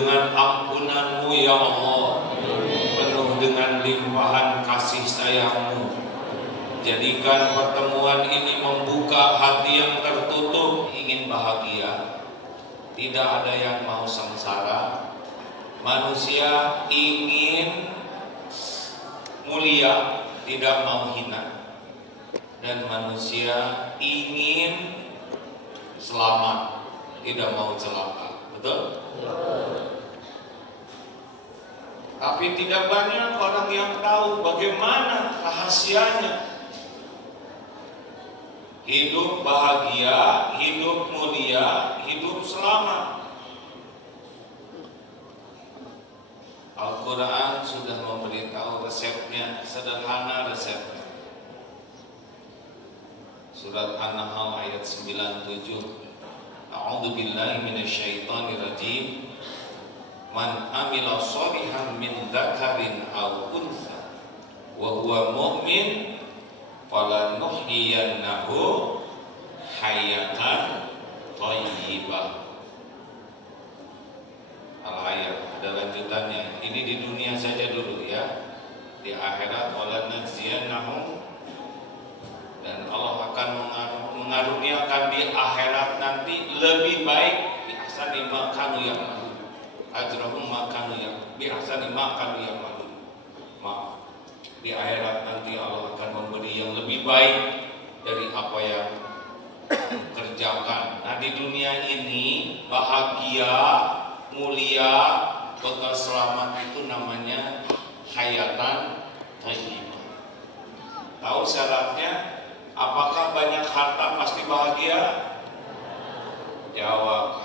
dengan ampunan-Mu ya Allah, penuh dengan limpahan kasih sayang-Mu. Jadikan pertemuan ini membuka hati yang tertutup ingin bahagia. Tidak ada yang mau sengsara. Manusia ingin mulia, tidak mau hina. Dan manusia ingin selamat, tidak mau celaka. Betul? Tapi tidak banyak orang yang tahu bagaimana rahasianya. Hidup bahagia, hidup mulia, hidup selamat. Al-Quran sudah memberitahu resepnya, sederhana resepnya. Surat An-Nahl ayat 97. A'udzu billahi minasyaitonirrajim. Man amila sholihan min dzakarin aw untha wa huwa mu'min falanuhyiyannahu hayatan thayyibah. Al-ayat ada lanjutannya. Ini di dunia saja dulu ya. Di akhirat walanajziyannahum, dan Allah akan mengaruniakan di akhirat nanti lebih baik bi ahsani ma kanu ya'malun. Ajrahum ma kanu ya'malun bi ahsani ma kanu ya'malun. Maaf. Di akhirat nanti Allah akan memberi yang lebih baik dari apa yang kerjakan. Nah, di dunia ini bahagia, mulia, kekal selamat itu namanya hayatan thayyibah. Tahu syaratnya? Apakah banyak harta pasti bahagia? Jawab.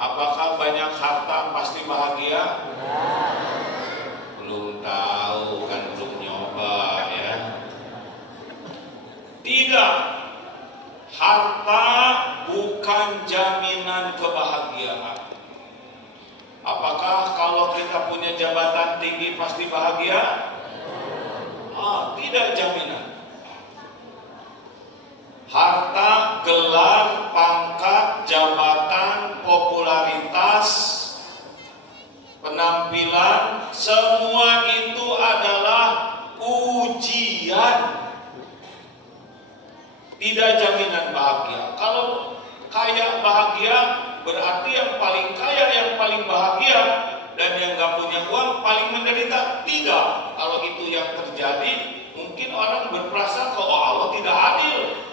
Apakah banyak harta pasti bahagia? Belum tahu kan, belum nyoba ya. Tidak. Harta bukan jaminan kebahagiaan. Apakah kalau kita punya jabatan tinggi pasti bahagia? Tidak jaminan. Harta, gelar, pangkat, jabatan, popularitas, penampilan, semua itu adalah ujian. Tidak jaminan bahagia. Kalau kaya bahagia, berarti yang paling kaya, yang paling bahagia, dan yang gak punya uang paling menderita. Tidak. Kalau itu yang terjadi, mungkin orang berperasaan kalau Allah tidak adil.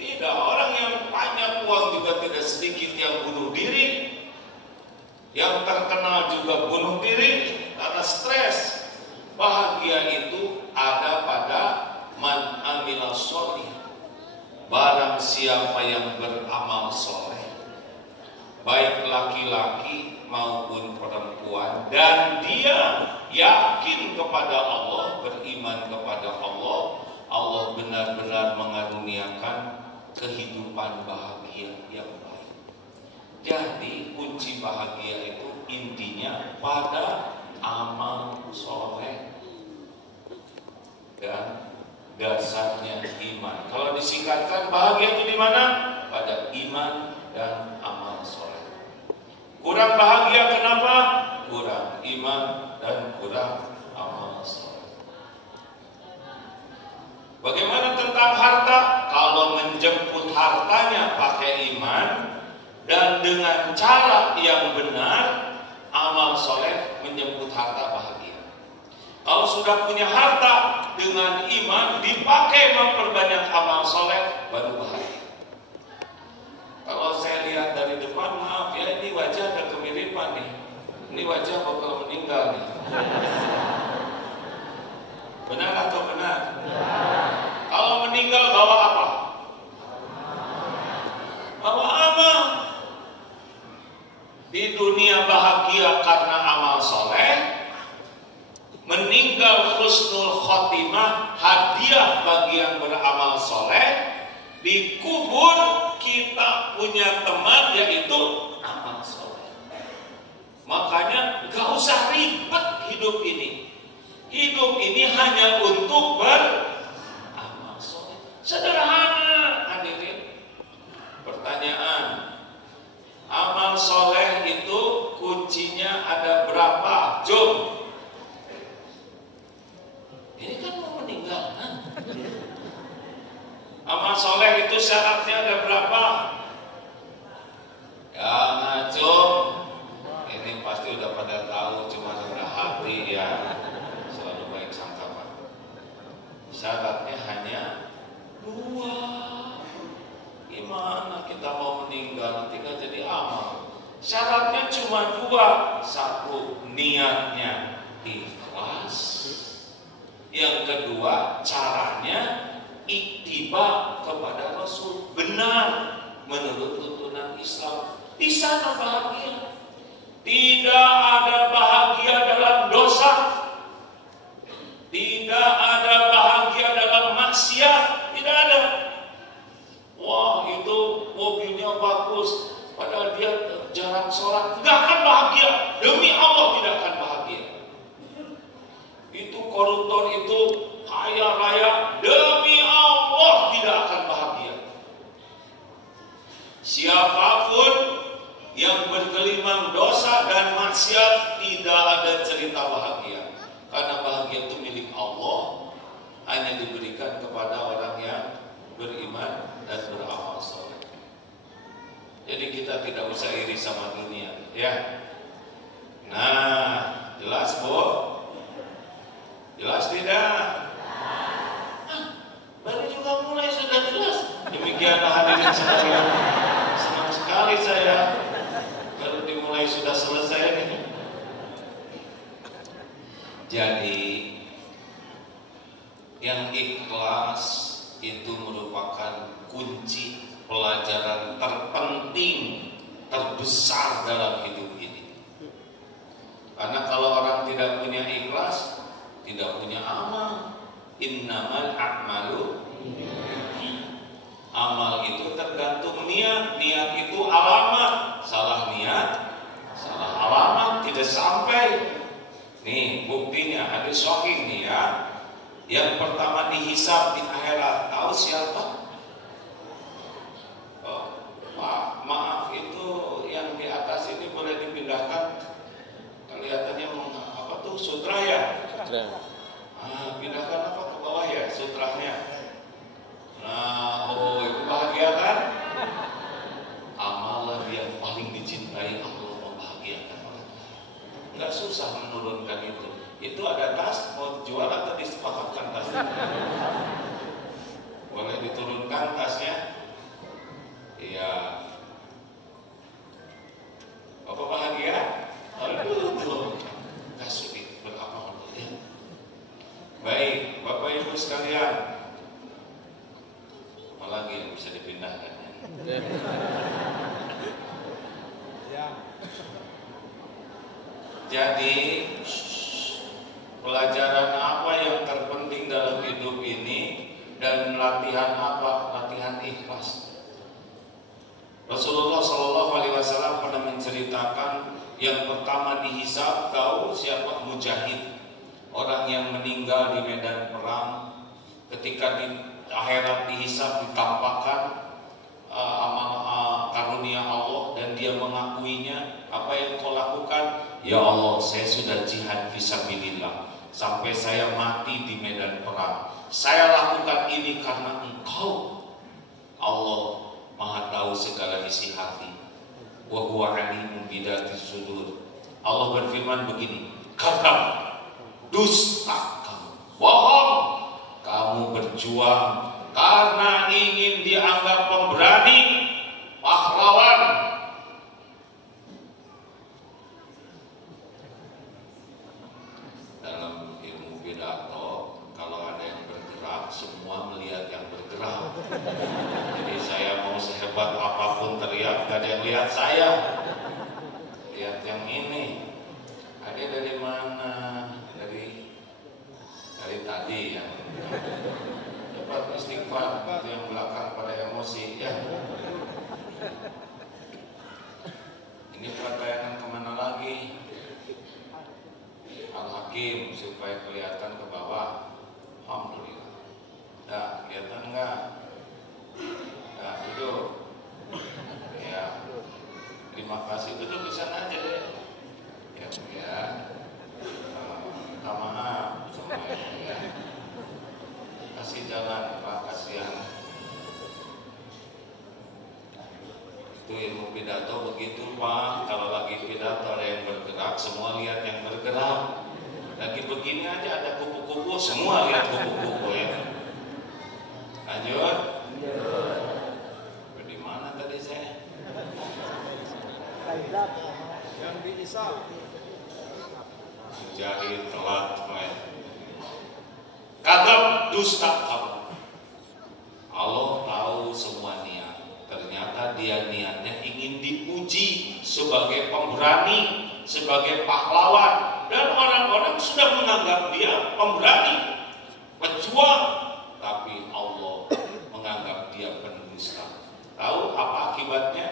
Tidak, orang yang banyak uang juga tidak sedikit yang bunuh diri. Yang terkenal juga bunuh diri karena stres. Bahagia itu ada pada man amila sholih. Barang siapa yang beramal soleh, baik laki-laki maupun perempuan, dan dia yakin kepada Allah, beriman kepada Allah, Allah benar-benar mengaruniakan kehidupan bahagia yang baik. Jadi kunci bahagia itu intinya pada amal soleh dan dasarnya iman. Kalau disingkatkan bahagia itu di mana? Pada iman dan amal soleh. Kurang bahagia kenapa? Kurang iman dan kurang amal soleh. Bagaimana tentang harta? Kalau menjemput hartanya pakai iman dan dengan cara yang benar, amal soleh menjemput harta bahagia. Kalau sudah punya harta dengan iman dipakai memperbanyak amal soleh, baru bahagia. Kalau saya lihat dari depan, maaf ya, ini wajah ada kemiripan nih. Ini wajah bakal meninggal nih. Benar atau benar? Kalau meninggal bawa apa? Bawa amal. Di dunia bahagia karena amal soleh, meninggal husnul khotimah, hadiah bagi yang beramal soleh. Dikubur kita punya teman yaitu amal soleh. Makanya gak usah ribet hidup ini. Hidup ini hanya untuk beramal soleh. Sederhana, hadirin. Pertanyaan, amal soleh itu Syaratnya cuma dua. Satu, niatnya ikhlas. Yang kedua, caranya ittiba kepada Rasul, benar menurut tuntunan Islam. Di sana bahagia. Tidak ada bahagia dalam dosa. Tidak ada bahagia dalam maksiat. Tidak ada. Wah, itu mobilnya bagus, padahal dia jarang sholat, nggak akan bahagia. Demi Allah tidak akan bahagia. Itu koruptor itu kaya raya, demi Allah tidak akan bahagia. Siapapun yang bergelimang dosa dan maksiat tidak ada cerita bahagia. Karena bahagia itu milik Allah, hanya diberikan kepada orang yang beriman dan beramal soleh. Jadi kita tidak usah iri sama dunia, ya. Nah, jelas Bu? Jelas tidak? Baru juga mulai sudah jelas. Demikianlah hadirin sekalian. Senang sekali saya. Baru dimulai sudah selesai nih. Jadi yang ikhlas itu merupakan kunci pelajaran terpenting, terbesar dalam hidup ini. Karena kalau orang tidak punya ikhlas, tidak punya amal. Innamal a'malu, amal itu tergantung niat. Niat itu alamat. Salah niat, salah alamat, tidak sampai. Nih buktinya hadis sahih nih ya. Yang pertama dihisab di akhirat, tahu siapa? Oh, Pak, maaf, itu yang di atas ini boleh dipindahkan. Kelihatannya apa tuh, sutra ya? Pindahkan apa ke bawah ya, sutranya. Nah, oh itu bahagia kan? Amalan yang paling dicintai Allah membahagiakan orang. Nggak susah menurunkan itu. Itu ada tas, mau jual atau disepakatkan tasnya? Boleh diturunkan tasnya? Iya. Bapak bahagia? Aduh, nggak sulit beramal ya. Baik, Bapak Ibu sekalian, apa lagi yang bisa dipindahkan? Jadi pelajaran apa yang terpenting dalam hidup ini dan latihan apa? Latihan ikhlas. Rasulullah SAW pernah menceritakan yang pertama dihisab, tahu siapa? Mujahid, orang yang meninggal di medan perang. Ketika di akhirat dihisab, ditampakkan karunia Allah dan dia mengakuinya. Apa yang kau lakukan? Ya Allah, saya sudah jihad fisabilillah sampai saya mati di medan perang. Saya lakukan ini karena Engkau, Allah Maha tahu segala isi hati. Wa huwa alimun bidatis sudur. Allah berfirman begini, kadzab, dusta kamu, bohong. Kamu berjuang karena ingin dianggap pemberani, pahlawan. Dalam ilmu pidato, kalau ada yang bergerak, semua melihat yang bergerak. Jadi saya mau sehebat apapun teriak, gak ada yang lihat saya. Lihat yang ini. Ada dari mana? Dari tadi ya. Cepat istighfar, itu yang belakang pada emosi ya. Ini pertayangan kemana lagi? Al-Hakim supaya kelihatan ke bawah. Alhamdulillah. Nah, kelihatan enggak? Nah, duduk. Ya. Terima kasih, duduk di sana aja deh. Ya. Minta maaf semuanya ya. Kasih jalan, Pak, kasihan. Itu ilmu pidato begitu, Pak. Kalau lagi pidato ada yang bergerak, semua lihat yang bergerak. Lagi begini aja ada kupu-kupu, semua lihat kupu-kupu ya. Lanjut. Di mana tadi saya? yang diisap. Jahil telat main. Kagak dusta kamu. Allah tahu semua niat. Ternyata dia niatnya ingin dipuji sebagai pemberani, sebagai pahlawan, dan orang-orang sudah menganggap dia pemberani, pejuang, tapi Allah menganggap dia pendusta. Tahu apa akibatnya?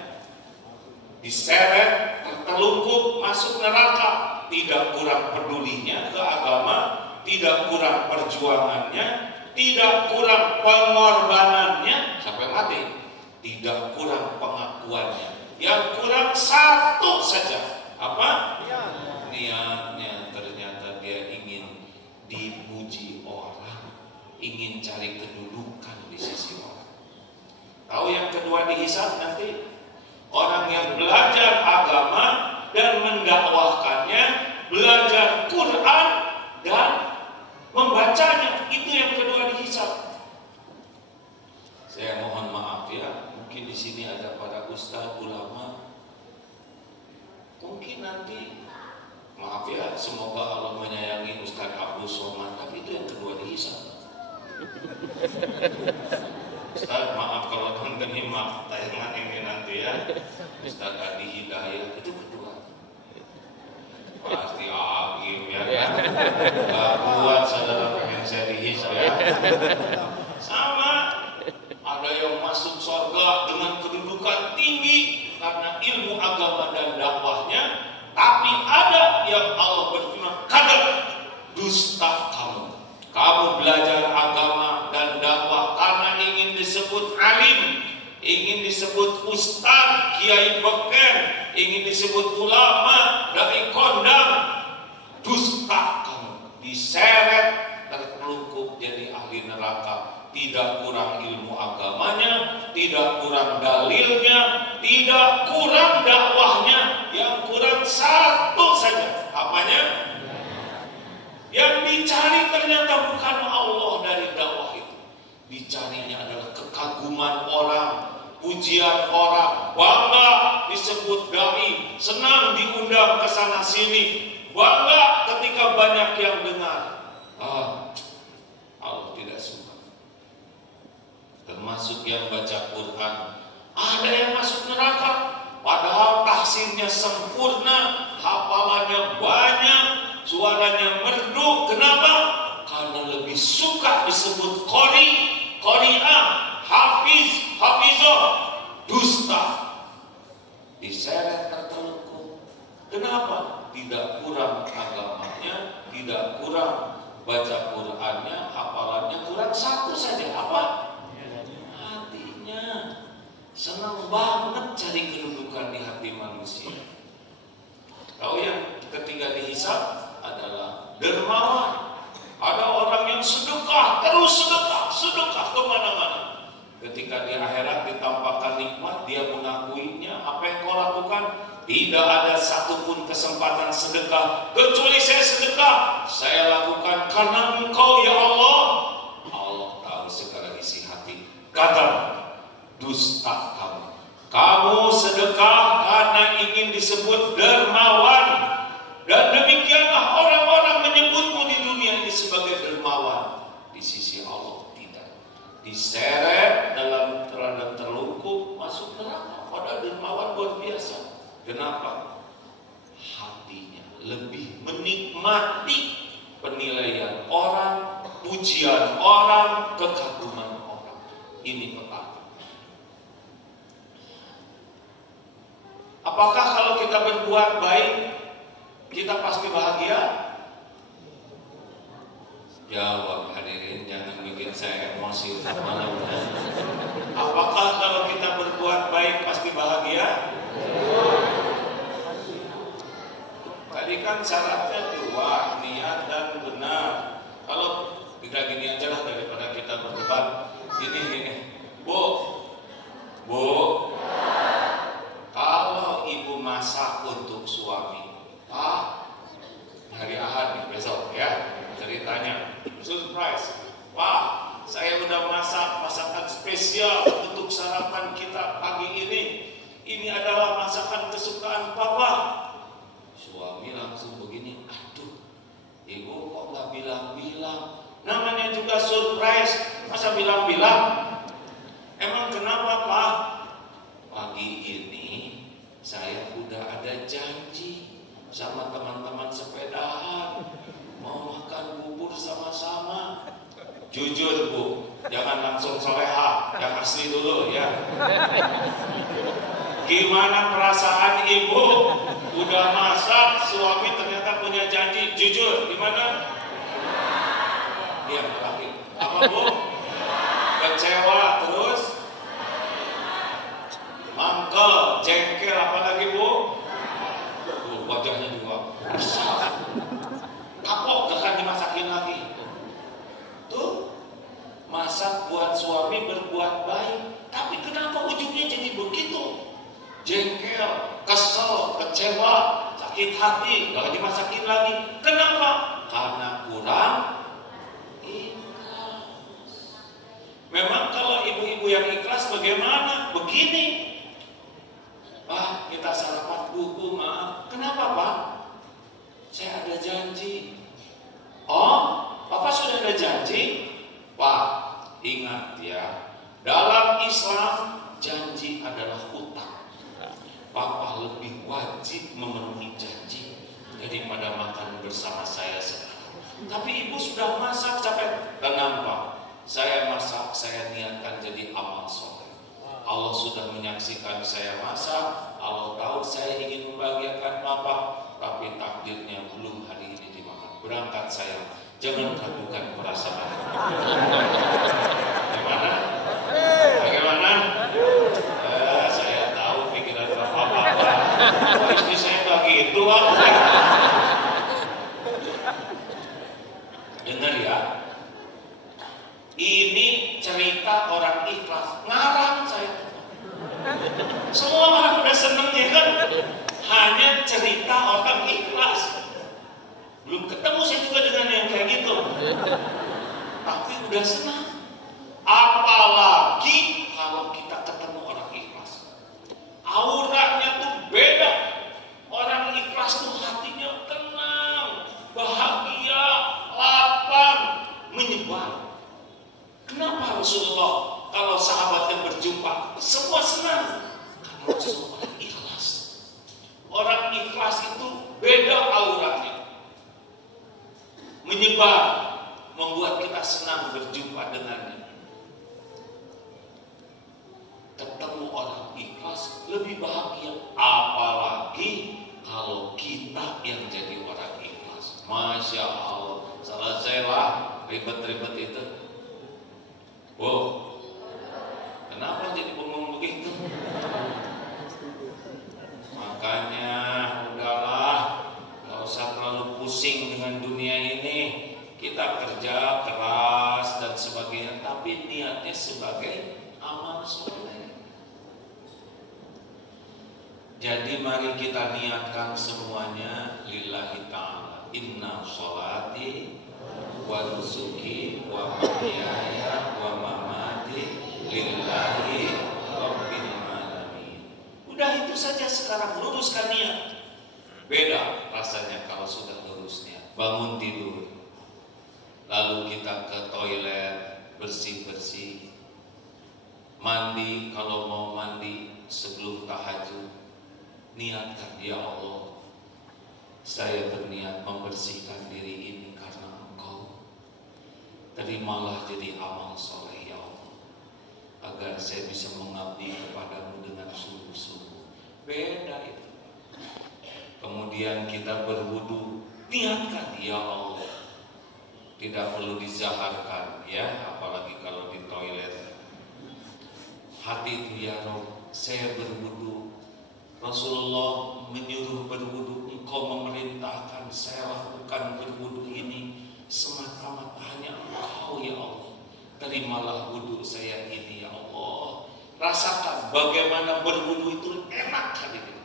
Diseret, tertelungkup, masuk neraka. Tidak kurang pedulinya ke agama, tidak kurang perjuangannya, tidak kurang pengorbanannya sampai mati, tidak kurang pengakuannya. Yang kurang satu saja, apa? Niatnya. Ternyata dia ingin dipuji orang, ingin cari kedudukan di sisi orang. Tahu yang kedua dihisab nanti? Orang yang belajar agama dan mendakwahkannya, belajar Quran dan membacanya, itu yang kedua dihisab. Saya mohon maaf ya, mungkin di sini ada para ustaz ulama, mungkin nanti maaf ya, semoga Allah menyayangi Ustaz Abdul Somad, tapi itu yang kedua dihisab. Ustaz maaf kalau teman nyimak tayangan ini nanti ya, Ustaz Adi Hidayat itu kedua. Pasti agim ya kan. Gak kuat saudara pengen saya dihisab ya. Sama, ada yang masuk surga dengan kedudukan tinggi karena ilmu agama dan dakwahnya, tapi ada yang Allah berfirman, kadang dusta kamu. Kamu belajar agama dan dakwah karena ingin disebut alim, ingin disebut ustaz, kiai beken, ingin disebut ulama, dai kondang. Dusta kamu, diseret, terperungkup jadi ahli neraka. Tidak kurang ilmu agamanya, tidak kurang dalilnya, tidak kurang dakwahnya, yang kurang satu saja. Apanya? Yang dicari ternyata bukan Allah dari dakwah itu. Dicarinya adalah kekaguman orang, pujian orang, bangga disebut dai, senang diundang ke sana sini, bangga ketika banyak yang dengar. Allah tidak suka. Termasuk yang baca Quran, ada yang masuk neraka, padahal tahsinnya sempurna, hafalannya banyak, suaranya merdu. Kenapa? Karena lebih suka disebut qori, qori'ah, hafiz, hafizah. Dusta, diseret tertelungkup. Kenapa? Tidak kurang agamanya, tidak kurang baca Qurannya, hafalannya, kurang satu saja. Apa? Hatinya. Senang banget cari kedudukan di hati manusia. Tahu yang ketiga dihisab adalah dermawan. Ada orang yang sedekah, terus sedekah kemana-mana. Ketika di akhirat ditampakkan nikmat, dia mengakuinya. Apa yang kau lakukan? Tidak ada satupun kesempatan sedekah kecuali saya sedekah. Saya lakukan karena Engkau ya Allah. Allah tahu segala isi hati. Kata dusta kamu. Kamu sedekah karena ingin disebut dermawan. Dan demikianlah orang-orang menyebutmu di dunia ini sebagai dermawan. Di sisi Allah tidak. Diseret dalam terhadap terlungkup, masuk neraka. Pada dermawan luar biasa. Kenapa? Hatinya lebih menikmati penilaian orang, pujian orang, kekaguman orang. Ini petaka. Apakah kalau kita berbuat baik kita pasti bahagia? Jawab hadirin, jangan bikin saya emosi. Apakah kalau kita berbuat baik pasti bahagia? Tadi kan syaratnya dua, niat dan benar. Kalau kita gini aja lah daripada kita berdebat. Gini, Bu, kalau ibu masak untuk suami, hari Ahad nih besok ya, ceritanya surprise. Pak, saya udah masak masakan spesial untuk sarapan kita pagi ini. ini adalah masakan kesukaan papa. Suami langsung begini, aduh, ibu kok nggak bilang-bilang? Namanya juga surprise, masa bilang-bilang? Emang kenapa Pak? Pagi ini saya udah ada janji sama teman-teman sepedahan mau makan bubur sama-sama. Jujur Bu, jangan langsung soleha, yang asli dulu ya. Gimana perasaan ibu? Udah masak, suami ternyata punya janji. Jujur, gimana? Iya, laki. Apa Bu? Kecewa, terus? Mangkel, jengkel, apa lagi Bu? Wajahnya juga kapok, gak akan dimasakin lagi. Tuh, masak buat suami berbuat baik, tapi kenapa ujungnya jadi begitu? Jengkel, kesel, kecewa, sakit hati, gak dimasakin lagi. Kenapa? Karena kurang ikhlas. Memang kalau ibu-ibu yang ikhlas bagaimana? Begini, Pak, kita sarapan buku, maaf. Kenapa Pak? Saya ada janji. Oh, Bapak sudah ada janji? Pak, ingat ya, dalam Islam janji adalah hutang. Papa lebih wajib memenuhi janji daripada makan bersama saya sekarang. Tapi ibu sudah masak capek. Tenang Pak, saya masak, saya niatkan jadi amal soleh. Allah sudah menyaksikan saya masak, Allah tahu saya ingin membahagiakan Papa, tapi takdirnya belum hari ini dimakan. Berangkat saya, jangan ragukan perasaan. Gimana? Bagaimana? Saya tahu pikiran Bapak-Bapak. Istri saya begitu, dengar ya. Ini cerita orang ikhlas. Ngarang saya. Semua orang udah seneng ya kan? Hanya cerita orang ikhlas. Belum ketemu saya juga dengan yang kayak gitu. Tapi udah senang. Apalagi kalau kita ketemu orang ikhlas. Auranya tuh beda. Orang ikhlas tuh hatinya tenang, bahagia, lapang, menyebar. Kenapa Rasulullah kalau sahabatnya berjumpa semua senang? Karena Rasulullah orang ikhlas. Orang ikhlas itu beda auranya, menyebar, membuat kita senang berjumpa dengannya. Ketemu orang ikhlas lebih bahagia, apalagi kalau kita yang jadi orang ikhlas. Masya Allah, selesailah ribet-ribet itu. Wow, kenapa jadi bengong begitu? Makanya udahlah, gak usah terlalu pusing dengan dunia ini. Kita kerja keras dan sebagainya, tapi niatnya sebagai amal soleh. Jadi mari kita niatkan semuanya lillahi ta'ala. Inna sholati wa nusuki wa mahyaya wa mamati lillahi rabbil alamin. Udah itu saja sekarang, luruskan niat. Beda rasanya kalau sudah lurus niat. Bangun tidur, lalu kita ke toilet, bersih-bersih, mandi kalau mau mandi sebelum tahajud. Niatkan, ya Allah, saya berniat membersihkan diri ini karena Engkau. Terimalah jadi amal soleh ya Allah, agar saya bisa mengabdi kepadamu dengan sungguh-sungguh. Beda itu. Kemudian kita berwudu, niatkan ya Allah. Tidak perlu dizaharkan ya, apalagi kalau di toilet. Hati itu ya Rabb, saya berwudu. Rasulullah menyuruh berwudu, Engkau memerintahkan saya lakukan berwudu ini semata-mata hanya Engkau ya Allah. Terimalah wudu saya ini ya Allah. Rasakan bagaimana berwudu itu enak hadirin.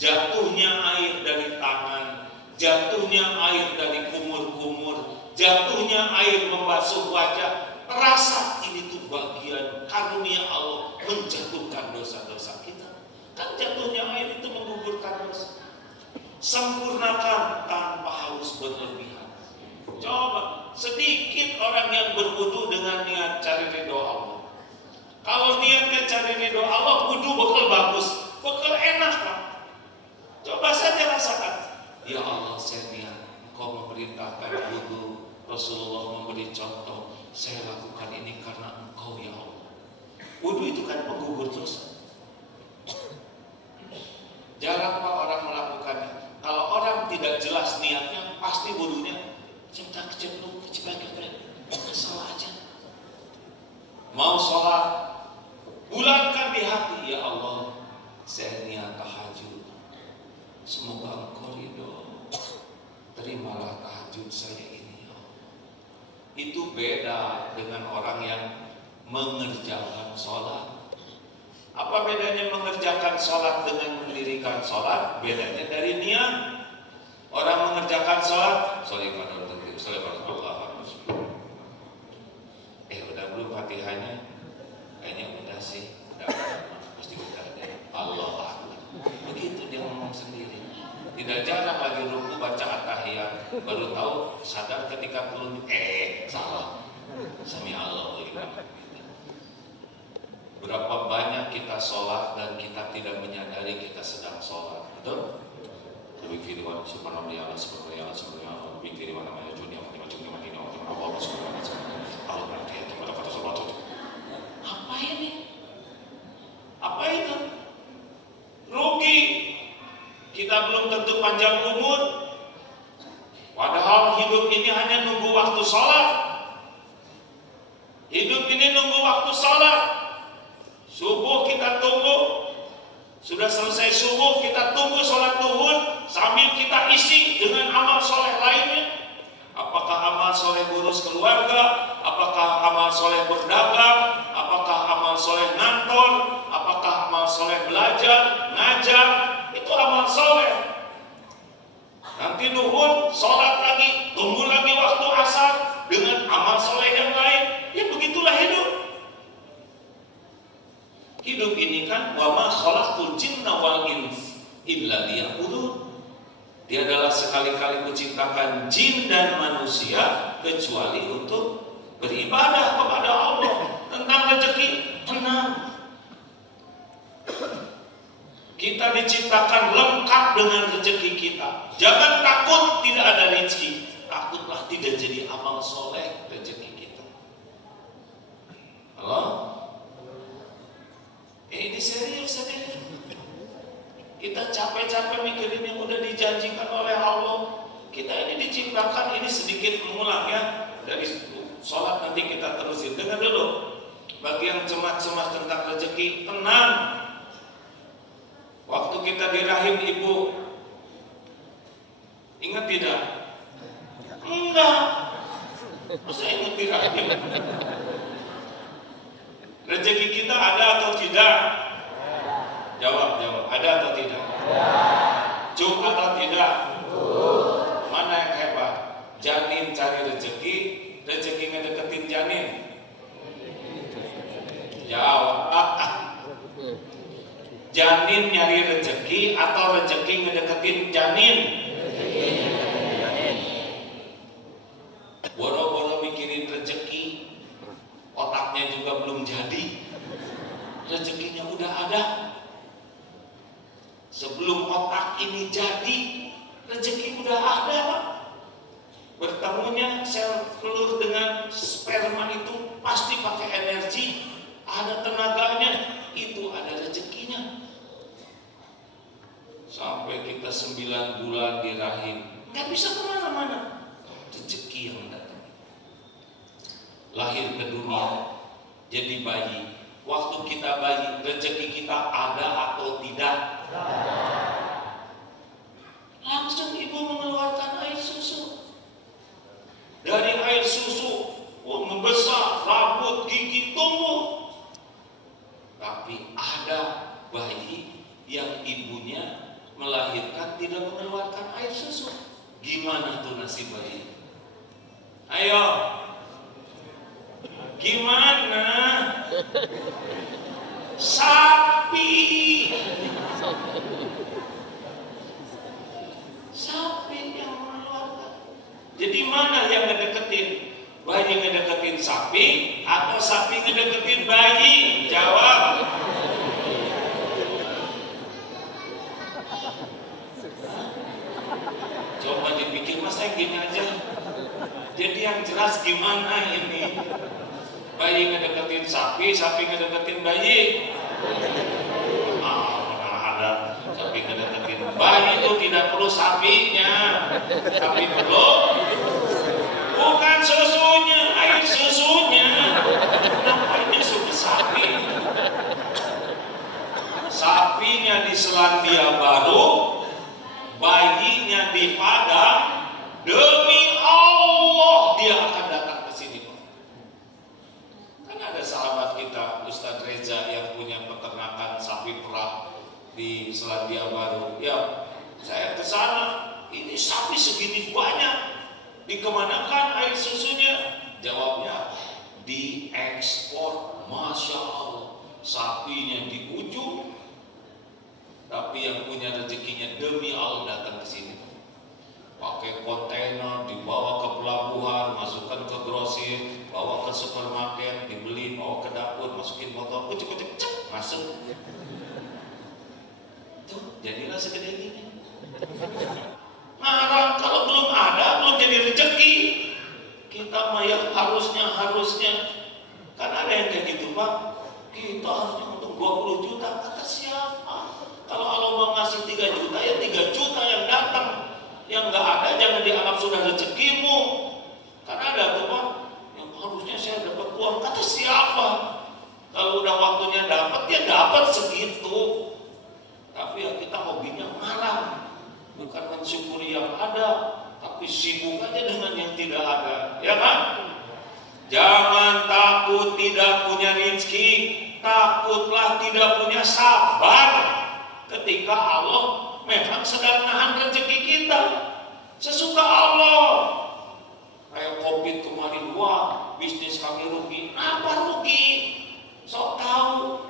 Jatuhnya air dari tangan, jatuhnya air dari kumur-kumur, jatuhnya air membasuh wajah. Rasa ini tuh bagian karunia Allah menjatuhkan dosa-dosa kita. Kan Sempurnakan tanpa harus berlebihan. Coba, sedikit orang yang berwudu dengan niat cari ridho Allah. Kalau niatnya cari ridho Allah, wudu bekal bagus, bekal enak Pak. Coba saja rasakan. Ya Allah, saya niat Engkau memerintahkan wudu, Rasulullah memberi contoh, saya lakukan ini karena Engkau ya Allah. Wudu itu kan penggugur dosa. Jarang Pak orang melakukannya. Kalau orang tidak jelas niatnya, pasti wudunya ceplok, salah aja. Mau sholat, bulatkan di hati, ya Allah, saya niat tahajud. Semoga Engkau ridho. Terimalah tahajud saya ini, ya Allah. Itu beda dengan orang yang mengerjakan sholat. Apa bedanya mengerjakan sholat dengan mendirikan sholat? Bedanya dari niat. Orang mengerjakan sholat, udah belum Fatihahnya? Kayaknya udah sih, udah pasti udah deh. Allah Akbar. Begitu dia ngomong sendiri. Tidak jarang lagi ruku baca at-tahiyat, baru tahu sadar ketika belum salah. Sami Allah liman. Berapa banyak kita sholat dan kita tidak menyadari kita sedang sholat, betul? Lebih kiri mana subhanallah, subhanallah, lebih kiri mana mana dunia, mana ini, Allah subhanahu wa taala. Allah berkata kepada kata sholat itu. Apa ini? Apa itu? Rugi. Kita belum tentu panjang umur. Padahal hidup ini hanya nunggu waktu sholat. Hidup ini nunggu waktu sholat. Subuh kita tunggu, sudah selesai subuh kita tunggu sholat duhur sambil kita isi dengan amal soleh lainnya. Apakah amal soleh ngurus keluarga, apakah amal soleh berdagang, apakah amal soleh ngantor, apakah amal soleh belajar, ngajar, itu amal soleh. Nanti duhur sholat lagi, tunggu lagi waktu asar dengan amal soleh yang lain. Ya begitulah hidup. Hidup ini kan wa ma khalaqtul jinna wal ins illa liya'budun. Dia adalah sekali-kali kuciptakan jin dan manusia kecuali untuk beribadah kepada Allah. Tentang rezeki, tenang. Kita diciptakan lengkap dengan rezeki kita. Jangan takut tidak ada rezeki. Takutlah tidak jadi amal soleh rezeki kita. Halo? Ini serius. Kita capek-capek mikirin yang udah dijanjikan oleh Allah. Kita ini diciptakan, ini sedikit mengulang ya. Dari sholat nanti kita terusin. Dengar dulu. Bagi yang cemas-cemas tentang rezeki, tenang. Waktu kita di rahim ibu, ingat tidak? Enggak. Masa ingat di rahim? Rezeki kita ada atau tidak? Jawab. Ada atau tidak? Cukup atau tidak? Mana yang hebat? Janin cari rezeki ngedeketin janin. Jawab. Janin nyari rezeki atau rezeki ngedeketin janin? Boro-boro mikirin rezeki, otaknya juga belum jadi, rezekinya udah ada. Sebelum otak ini jadi, rezeki udah ada Pak. Bertemunya sel telur dengan sperma itu pasti pakai energi, ada tenaganya, itu ada rezekinya. Sampai kita 9 bulan di rahim, nggak bisa kemana-mana, rezeki yang datang. Lahir ke dunia, jadi bayi. Waktu kita bayi, rezeki kita ada atau tidak? Langsung ibu mengeluarkan air susu. Dari air susu membesar, rambut, gigi tumbuh. Tapi ada bayi yang ibunya melahirkan tidak mengeluarkan air susu. Gimana tuh nasib bayi? Ayo, gimana? Sapi. ngedeketin? Bayi ngedeketin sapi atau sapi ngedeketin bayi? Jawab. Coba dipikir, mas saya gini aja. Jadi yang jelas gimana ini? Bayi ngedeketin sapi, sapi ngedeketin bayi. Ada sapi ngedeketin bayi itu tidak perlu sapinya, tapi perlu bukan susunya, air susunya. Namanya susu sapi. Sapinya di Selandia Baru, bayinya di Padang. Demi Allah dia akan datang ke sini. Kan ada sahabat kita Ustadz Reza yang punya peternakan sapi perah di Selandia Baru. Ya, saya ke sana. Ini sapi segini banyak. Dikemanakan air susunya? Jawabnya, diekspor. Masya Allah, sapinya di ujung, tapi yang punya rezekinya demi Allah datang ke sini. Pakai kontainer, dibawa ke pelabuhan, masukkan ke grosir, bawa ke supermarket, dibeli, bawa ke dapur, masukin motor, kucuk-kucuk, masuk. Tuh, jadilah segede gini. Ngarang kalau belum ada, belum jadi rezeki. Kita mah yang harusnya. Kan ada yang kayak gitu, Pak. Kita harusnya untuk 20 juta. Kata siapa? Kalau Allah mau ngasih 3 juta, ya 3 juta yang datang. Yang nggak ada jangan dianggap sudah rezekimu. Kan ada tuh, Pak. Yang harusnya saya dapat uang. Kata siapa? Kalau udah waktunya dapat, ya dapat segitu. Tapi ya kita hobinya marah. Bukan mensyukuri yang ada, tapi sibuk aja dengan yang tidak ada, ya kan? Jangan takut tidak punya rezeki, takutlah tidak punya sabar ketika Allah memang sedang nahan rezeki kita sesuka Allah. Kayak COVID kemarin, wah bisnis kami rugi. Apa rugi? Sok tahu.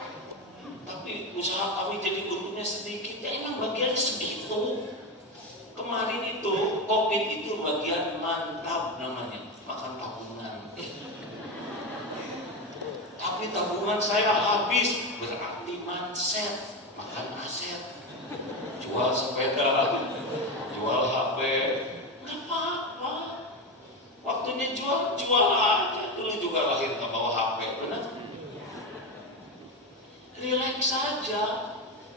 Tapi usaha kami jadi untungnya sedikit, ya emang bagiannya segitu. Kemarin itu, COVID itu bagian mantap namanya, makan tabungan. Tapi tabungan saya habis, berarti mindset, makan aset. Jual sepeda, jual HP, nggak apa-apa. Waktunya jual aja. Dulu juga lahir nggak bawa HP, benar? Relax saja.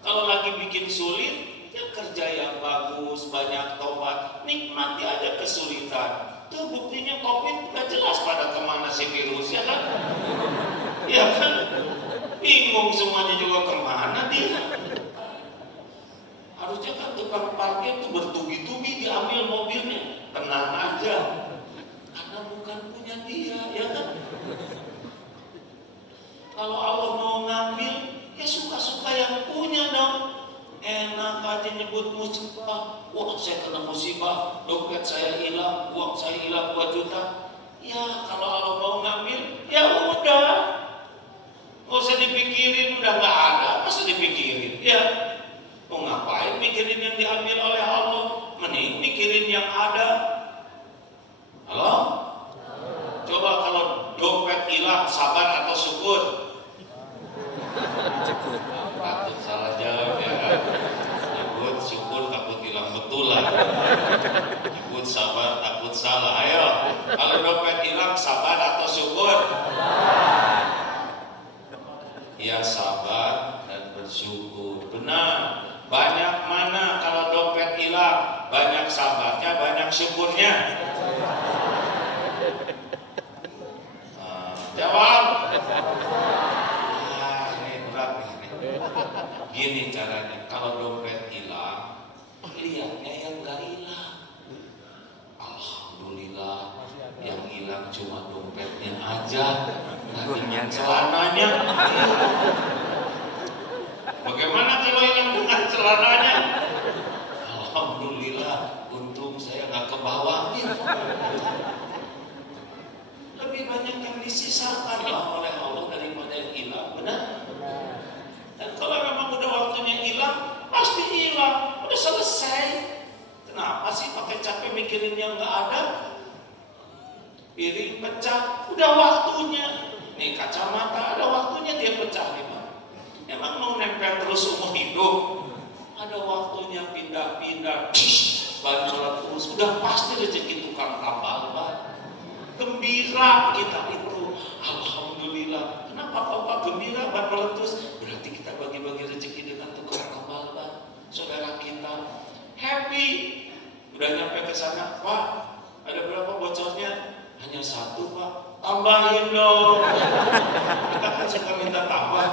Kalau lagi bikin sulit, ya kerja yang bagus, banyak tobat, nikmati aja kesulitan. Tuh buktinya COVID gak jelas pada kemana si virus, ya kan? Ya kan? Bingung semuanya juga kemana dia. Harusnya kan tukang parkir tuh bertubi-tubi diambil mobilnya. Tenang aja, karena bukan punya dia, ya kan? Kalau Allah mau ngambil, ya suka-suka yang punya dong. Enak aja nyebut musibah. Wah, saya kena musibah, dompet saya hilang, uang saya hilang 2 juta. Ya kalau Allah mau ngambil, ya udah, nggak usah dipikirin, udah nggak ada, masa dipikirin? Ya mau ngapain mikirin yang diambil oleh Allah? Mending mikirin yang ada. Halo? Coba kalau dompet hilang, sabar atau syukur? Takut salah jawab, ya kan? Nyebut syukur takut hilang betulan. Nyebut sabar takut salah. Ayo, kalau dompet hilang sabar atau syukur? Ya sabar dan bersyukur. Benar. Banyak mana kalau dompet hilang? Banyak sabarnya, banyak syukurnya. Jawab. Gini caranya, kalau dompet hilang, lihatnya yang gak hilang. Alhamdulillah, yang hilang cuma dompetnya aja, gak dengan celananya. Bagaimana kalau hilang dengan celananya? Alhamdulillah, untung saya gak kebawa. Lebih banyak yang disisakan oleh Allah daripada yang hilang, benar? Dan kalau memang udah waktunya hilang, pasti hilang, udah selesai. Kenapa sih pakai capek mikirin yang nggak ada? piring pecah, udah waktunya. Nih kacamata ada waktunya dia pecah nih Pak. Emang mau nempel terus umur hidup? Ada waktunya pindah-pindah, ban meletus, udah pasti rezeki tukang tambal Pak. Gembira kita itu, alhamdulillah. Kenapa Bapak gembira ban meletus? Berarti kita bagi-bagi rezeki dengan tukang tambal Pak. Saudara kita happy, udah nyampe ke sana, Pak. Ada berapa bocornya? Hanya satu Pak. Tambahin dong. Kita kan suka minta tambah.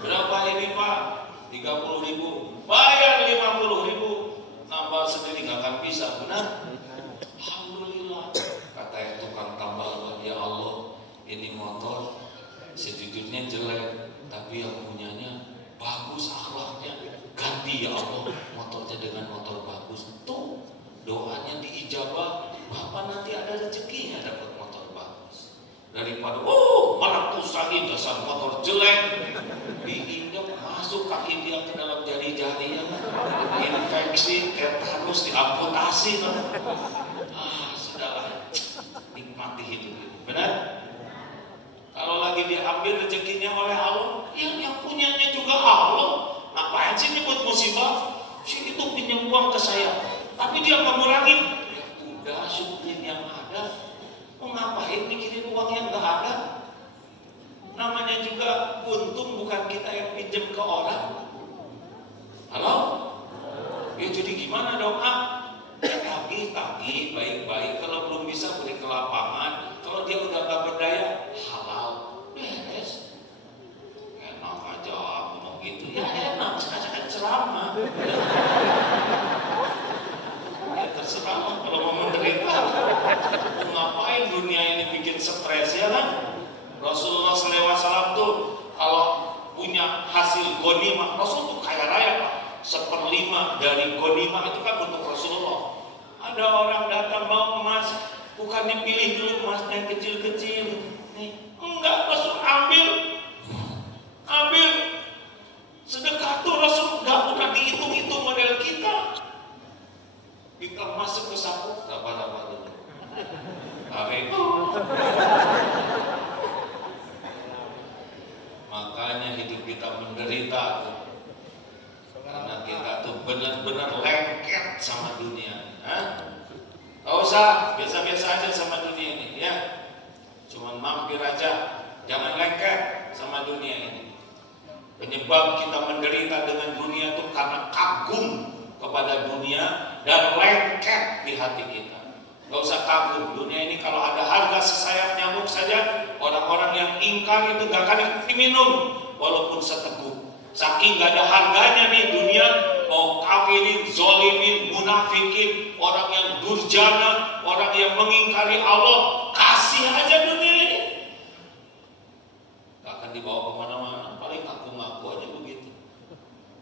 Berapa ini Pak? 30.000. Bayar 50.000. Nambah sendiri nggak akan bisa, benar? Alhamdulillah. Kata yang tukang tambal, ya Allah, ini motor sejujurnya jelek, tapi yang punyanya bagus akhlaknya. Ganti ya Allah motornya dengan motor bagus. Tuh doanya diijabah. Bapak nanti ada rezekinya dapat motor bagus. Daripada meletus lagi dasar motor jelek, diinjak masuk kaki dia ke dalam jari-jarinya, infeksi tetanus, diamputasi. Sudahlah, nikmati hidup ini. Benar? Kalau lagi diambil rezekinya oleh Allah, yang punyanya juga Allah. Ngapain sih nyebut musibah? Si itu pinjam uang ke saya, tapi dia nggak ngurangin. Udah syukurin yang ada. Mau ngapain mikirin uang yang nggak ada? Namanya juga untung bukan kita yang pinjam ke orang. Halo? Ya jadi gimana dong? Tagih baik-baik. Kalau belum bisa beri ke lapangan. Kalau dia udah nggak berdaya, halal, beres. Enak aja ngomong gitu. Ya enak, sekarang ceramah. Ya terserah kalau mau menderita. Ngapain dunia ini bikin stres ya kan? Rasulullah SAW tuh kalau punya hasil ghanimah, Rasul tuh kaya raya Pak. 1/5 dari ghanimah itu kan untuk Rasulullah. Ada orang datang mau emas, bukannya pilih dulu emasnya yang kecil-kecil. Nih, enggak, Rasul ambil. Sedekah tuh Rasul enggak pernah dihitung-hitung model kita. Kita masuk ke saku, apa-apa dulu. Tarik. Makanya hidup kita menderita tuh. Karena kita tuh benar-benar lengket sama dunia. Gak usah, biasa-biasa aja sama dunia ini ya. Cuman mampir aja, jangan lengket sama dunia ini. Penyebab kita menderita dengan dunia itu karena kagum kepada dunia dan lengket di hati kita. Gak usah kagum, dunia ini kalau ada harga sesayap nyamuk saja, orang-orang yang ingkar itu gak akan diminum walaupun seteguk. Saking gak ada harganya nih dunia, mau kafirin, zolimin, munafikin, orang yang durjana, orang yang mengingkari Allah, kasih aja dunia ini. Gak akan dibawa kemana-mana, paling ngaku-ngaku aja begitu.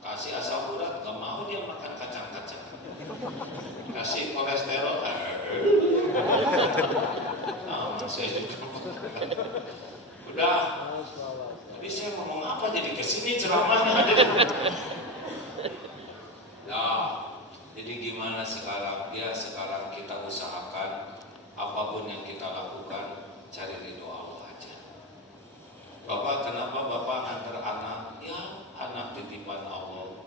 Kasih asam urat, gak mau dia makan kacang-kacang. Kasih kolesterol, saya juga. Udah. Tadi saya ngomong apa jadi kesini ceramahnya. Nah, jadi gimana sekarang? Ya sekarang kita usahakan apapun yang kita lakukan cari ridho Allah aja. Bapak kenapa Bapak antar anak? Ya anak titipan Allah.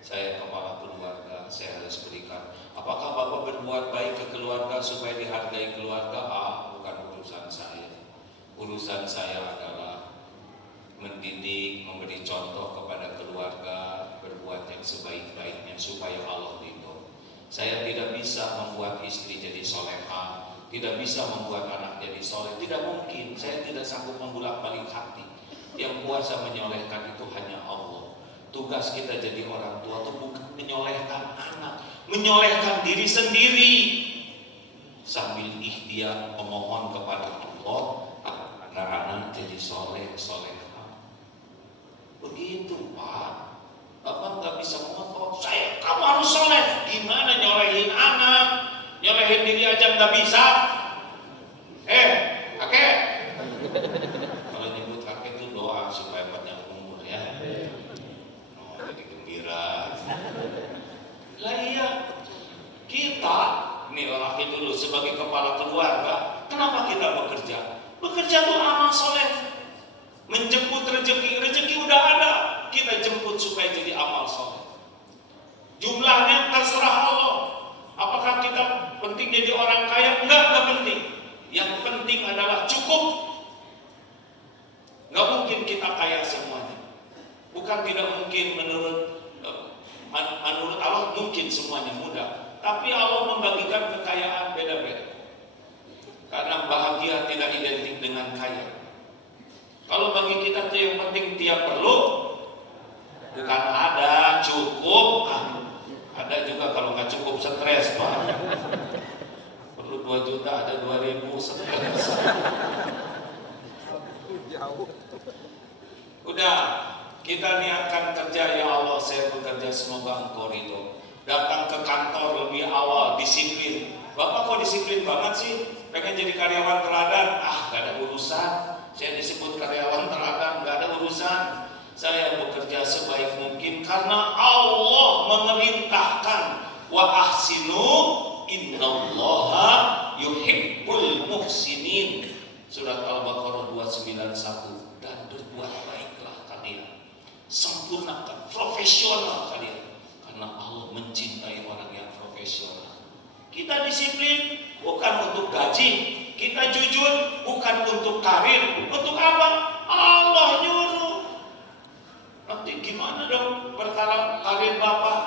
Saya kepala keluarga, saya harus berikan. Apakah Bapak berbuat baik ke keluarga supaya dihargai keluarga? Bukan urusan saya. Urusan saya adalah mendidik, memberi contoh kepada keluarga, berbuat yang sebaik-baiknya supaya Allah ridho. Saya tidak bisa membuat istri jadi soleha, tidak bisa membuat anak jadi soleh, tidak mungkin. Saya tidak sanggup membulak-balik hati. Yang kuasa menyolehkan itu hanya Allah. Tugas kita jadi orang tua itu bukan menyolehkan anak, menyolehkan diri sendiri sambil ikhtiar memohon kepada Allah agar anak jadi soleh. Begitu Pak. Bapak nggak bisa ngomong, kamu harus soleh. Gimana nyolehin anak? Nyolehin diri aja nggak bisa. Kakek. Kalau nyebut kakek itu doa supaya panjang umur ya. Jadi gembira. Lah iya, kita ini lelaki dulu sebagai sebagai kepala keluarga, kenapa kita bekerja? Bekerja itu amal soleh. Menjemput rezeki, rezeki udah ada, kita jemput supaya jadi amal soleh. Jumlahnya terserah Allah. Apakah kita penting jadi orang kaya? Enggak penting. Yang penting adalah cukup. Enggak mungkin kita kaya semuanya. Bukan tidak mungkin menurut Allah mungkin semuanya mudah. Tapi Allah membagikan kekayaan beda-beda. Karena bahagia tidak identik dengan kaya. Kalau bagi kita tuh yang penting tiap perlu, bukan ada, cukup. Ada juga kalau nggak cukup stres, Pak. Perlu 2 juta, ada 2.000 stres. Udah, kita niatkan kerja, ya Allah, saya bekerja, semoga Engkau ridho. Datang ke kantor lebih awal, disiplin. Bapak kok disiplin banget sih? Pengen jadi karyawan teladan? Gak ada urusan. Saya disebut karyawan teladan, gak ada urusan. Saya bekerja sebaik mungkin karena Allah memerintahkan. Wa ahsinu innallaha yuhibbul muhsinin. Surat Al-Baqarah 291. Dan berbuat baiklah kalian. Sempurnakan, profesional kalian. Karena Allah mencintai orang yang profesional. Kita disiplin bukan untuk gaji. Kita jujur bukan untuk karir. Untuk apa? Allah nyuruh. Nanti gimana dong perkara karir Bapak?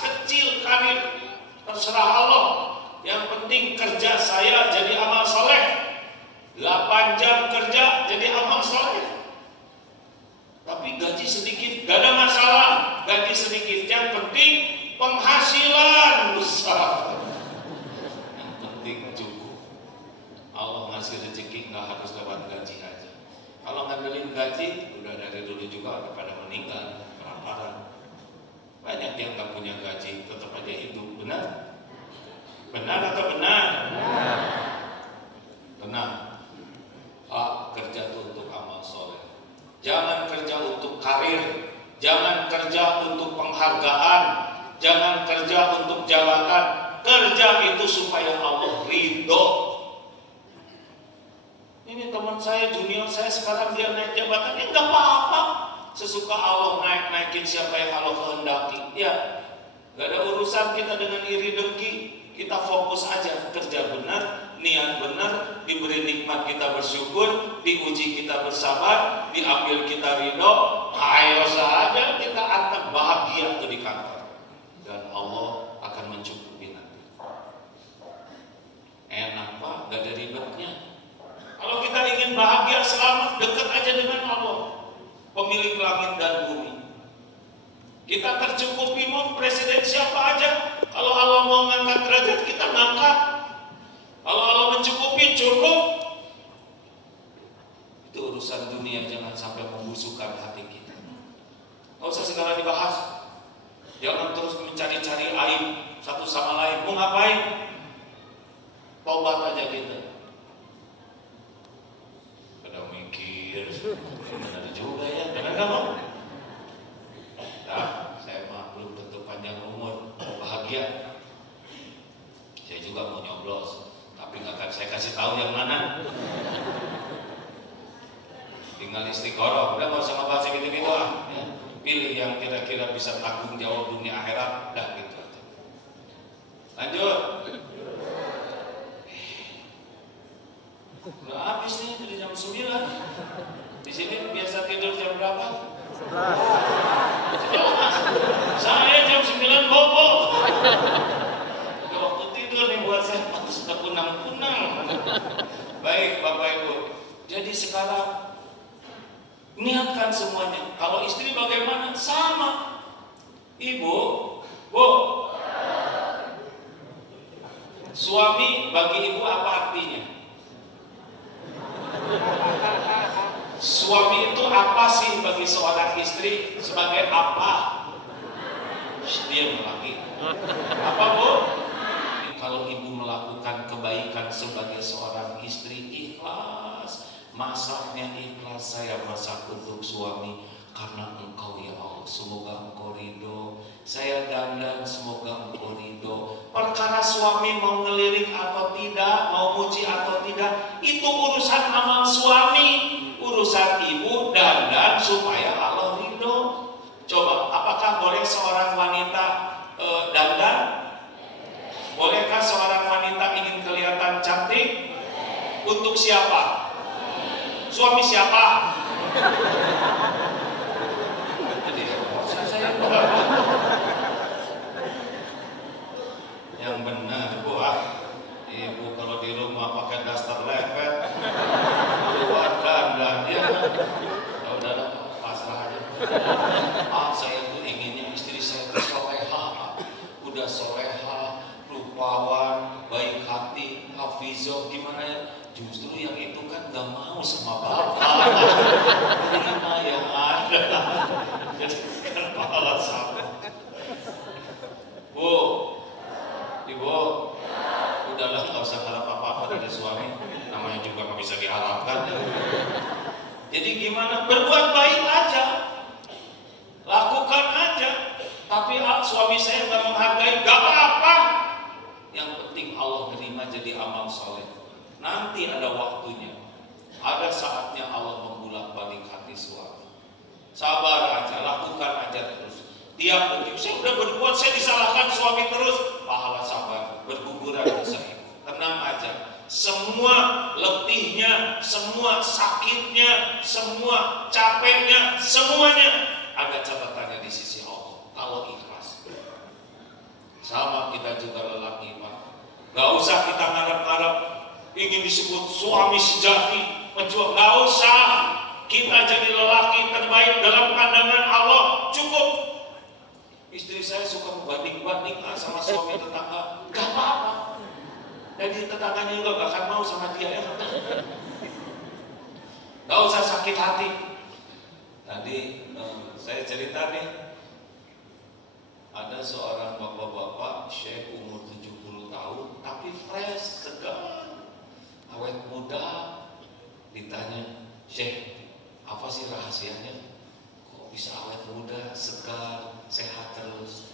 Kecil karir. Terserah Allah. Yang penting kerja saya jadi amal soleh. 8 jam kerja jadi amal soleh. Tapi gaji sedikit, gak ada masalah. Gaji sedikit, yang penting penghasilan besar. Yang penting cukup. Allah ngasih rezeki nggak harus lewat gaji aja. Kalau ngandelin gaji, udah dari dulu juga udah pada meninggal, kelaparan. Banyak yang nggak punya gaji, tetap aja hidup. Benar? Benar atau benar? Benar. Kerja itu untuk amal soleh. Jangan kerja untuk karir, jangan kerja untuk penghargaan, jangan kerja untuk jabatan. Kerja itu supaya Allah ridho. Ini teman saya, junior saya sekarang dia naik jabatan, ya nggak apa-apa. Sesuka Allah naikin siapa yang Allah kehendaki. Ya, nggak ada urusan kita dengan iri dengki. Kita fokus aja kerja benar, niat benar, diberi nikmat kita bersyukur, diuji kita bersabar, diambil kita ridho. Ayo saja kita akan bahagia tuh di kantor, dan Allah akan mencukupi nanti. Enak Pak, gak ada ribetnya. Kalau kita ingin bahagia selamat, dekat aja dengan Allah, pemilik langit dan bumi. Kita tercukupi, mau presiden siapa aja. Kalau Allah mau ngangkat derajat, kita ngangkat. Kalau Allah mencukupi, cukup. Itu urusan dunia, jangan sampai membusukkan hati kita. Gak usah segala dibahas. Jangan terus mencari-cari aib satu sama lain. Mau ngapain? Taubat aja kita. Kadang mikir, benar juga ya, benar gak mau? Nah, saya mah belum tentu panjang umur, bahagia. Saya juga mau nyoblos, tapi nggak akan saya kasih tahu yang mana. Tinggal istiqoroh, udah nggak usah ngebahas gitu-gitu lah. Ya. Pilih yang kira-kira bisa tanggung jawab dunia akhirat, dah gitu aja. Lanjut. Udah habis nih, dari jam 9. Di sini biasa tidur jam berapa? Saya jam 9 bobo. Udah waktu tidur nih buat saya, sudah kunang-kunang. Baik Bapak Ibu, jadi sekarang niatkan semuanya. Kalau istri bagaimana? Sama. Ibu, Bu, suami bagi ibu apa artinya? Suami itu apa sih bagi seorang istri? Sebagai apa? Dia lelaki. Apa Bu? Kalau ibu melakukan kebaikan sebagai seorang istri, ikhlas. Masaknya ikhlas, saya masak untuk suami karena Engkau ya Allah, semoga Engkau ridho. Saya dandan, semoga Engkau ridho. Perkara suami mau ngelirik atau tidak, mau muji atau tidak, itu urusan amal suami. Urusan ibu dandan supaya Allah ridho. Coba, apakah boleh seorang wanita dandan? Bolehkah seorang wanita ingin kelihatan cantik? Untuk siapa? Suami siapa? Yang benar, Bu. Ibu kalau di rumah pakai daster lepet, keluar dandan ya. Ya udahlah, pasrah aja. Saya tuh inginnya istri saya tuh soleha, udah soleha, rupawan, baik hati, hafizah, gimana ya? Justru yang itu kan gak mau sama bapak. Terima yang ada. Jadi kepala sama. Bu, Ibu, udahlah gak usah harap apa-apa dari suami. Namanya juga gak bisa diharapkan. Jadi gimana? Berbuat baik aja, lakukan aja. Tapi suami saya gak menghargai, gak apa-apa. Yang penting Allah terima jadi amal soleh. Nanti ada waktunya, ada saatnya Allah membulak-balik hati suami. Sabar aja, lakukan aja terus. Tiap detik, saya udah berbuat, saya disalahkan suami terus. Pahala sabar, berguguran dosa itu. Tenang aja, semua letihnya, semua sakitnya, semua capeknya, semuanya ada catatannya di sisi Allah. Kalau ikhlas. Sama kita juga lelaki, Pak. Gak usah kita ngarep-ngarep ingin disebut suami sejati, penjual. Gak usah. Kita jadi lelaki terbaik dalam pandangan Allah. Cukup. Istri saya suka membanding-banding sama suami tetangga. Gak apa-apa. Jadi tetangganya juga gak akan mau sama dia ya. Gak usah sakit hati. Tadi saya cerita nih, ada seorang bapak-bapak Syekh umur 70 tahun tapi fresh, segar, awet muda. Ditanya, Syekh, apa sih rahasianya? Kok bisa awet muda, segar, sehat terus?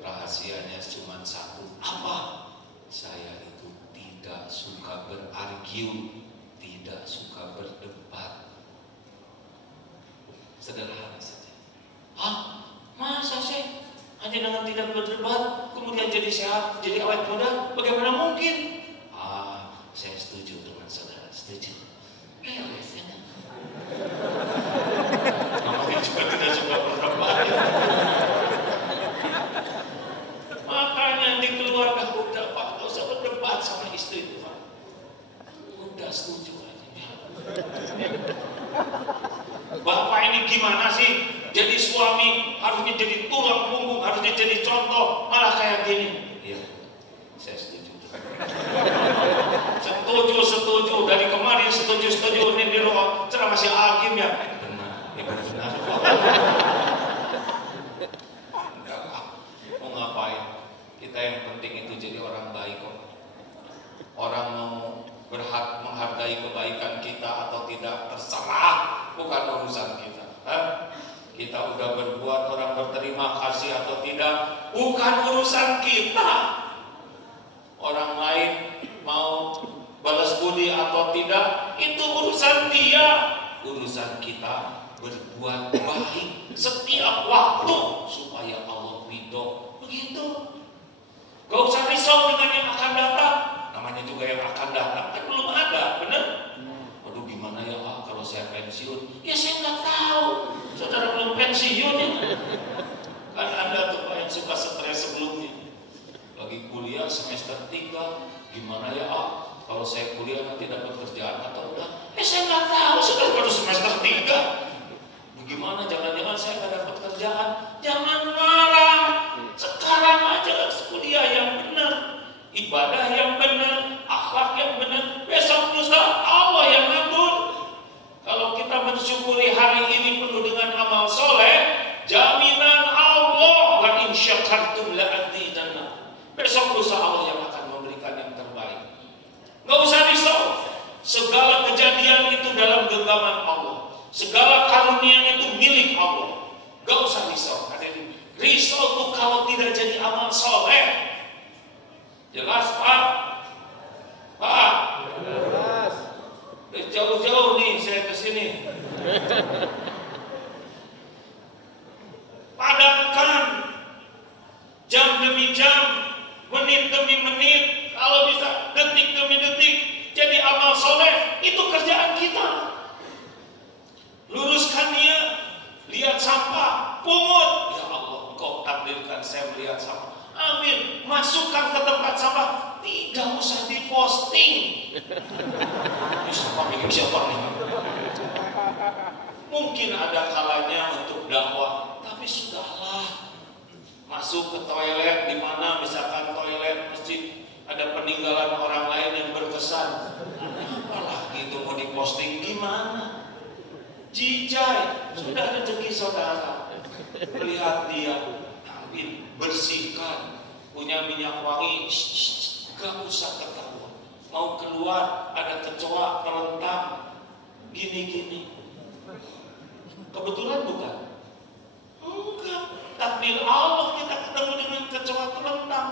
Rahasianya cuma satu. Apa? Saya itu tidak suka berargue, tidak suka berdebat. Sederhana saja. Masa sih hanya dengan tidak berdebat kemudian jadi sehat, jadi awet muda? Bagaimana mungkin? Saya setuju dengan saudara, setuju. Biasanya namanya juga tidak suka berdebat ya. Makanya di keluarga udah Pak, gak usah berdebat sama istri itu Pak. Udah setuju aja. Bapak ini gimana sih? Jadi suami harusnya jadi tulang punggung, harusnya jadi contoh, malah kayak gini. Iya, saya setuju. Setuju. Dari kemarin setuju. Ini di ruang ceramah masih Agim ya. Benar. Mau ngapain? Kita yang penting itu jadi orang baik kok. Orang mau berhak menghargai kebaikan kita atau tidak terserah, bukan urusan kita. Kita udah berbuat, orang berterima kasih atau tidak, bukan urusan kita. Orang lain mau balas budi atau tidak, itu urusan dia. Urusan kita berbuat baik setiap waktu supaya Allah ridho. Begitu. Gak usah risau dengan yang akan datang. Namanya juga yang akan datang kan belum ada, benar? Aduh gimana ya kalau saya pensiun? Ya saya nggak tahu. Saudara belum pensiun ya. Kan ada tuh Pak yang suka stres sebelumnya. Lagi kuliah semester 3, gimana ya kalau saya kuliah nanti dapat kerjaan atau enggak? Saya nggak tahu, sudah baru semester 3. Gimana? Jangan-jangan saya nggak dapat kerjaan? Jangan marah. Sekarang aja kuliah yang benar, ibadah yang benar, akhlak yang benar. Besok lusa Allah yang ngatur. Kalau kita mensyukuri hari ini penuh dengan amal soleh, jaminan Allah, la in syakartum la azidannakum. Besok lusa Allah yang akan memberikan yang terbaik. Gak usah risau. Segala kejadian itu dalam genggaman Allah. Segala karunia itu milik Allah. Gak usah risau. Risau itu kalau tidak jadi amal soleh. Jelas menit demi menit, kalau bisa detik demi detik jadi amal soleh. Itu kerjaan kita. Luruskan niat, lihat sampah, pungut. Ya Allah, Engkau takdirkan saya melihat sampah. Ambil, masukkan ke tempat sampah. Tidak usah diposting. Ini sampah bikin siapa nih? Mungkin ada kalanya untuk dakwah, tapi sudahlah. Masuk ke toilet di mana, misalkan toilet masjid, ada peninggalan orang lain yang berkesan. Apalagi itu mau diposting gimana? Jijai, sudah rezeki saudara. Melihat dia, ambil, bersihkan, punya minyak wangi, gak usah ketahuan. Mau keluar, ada kecoa terlentang, gini-gini. Kebetulan bukan? Enggak. Takdir Allah kita ketemu dengan kecoa terlentang.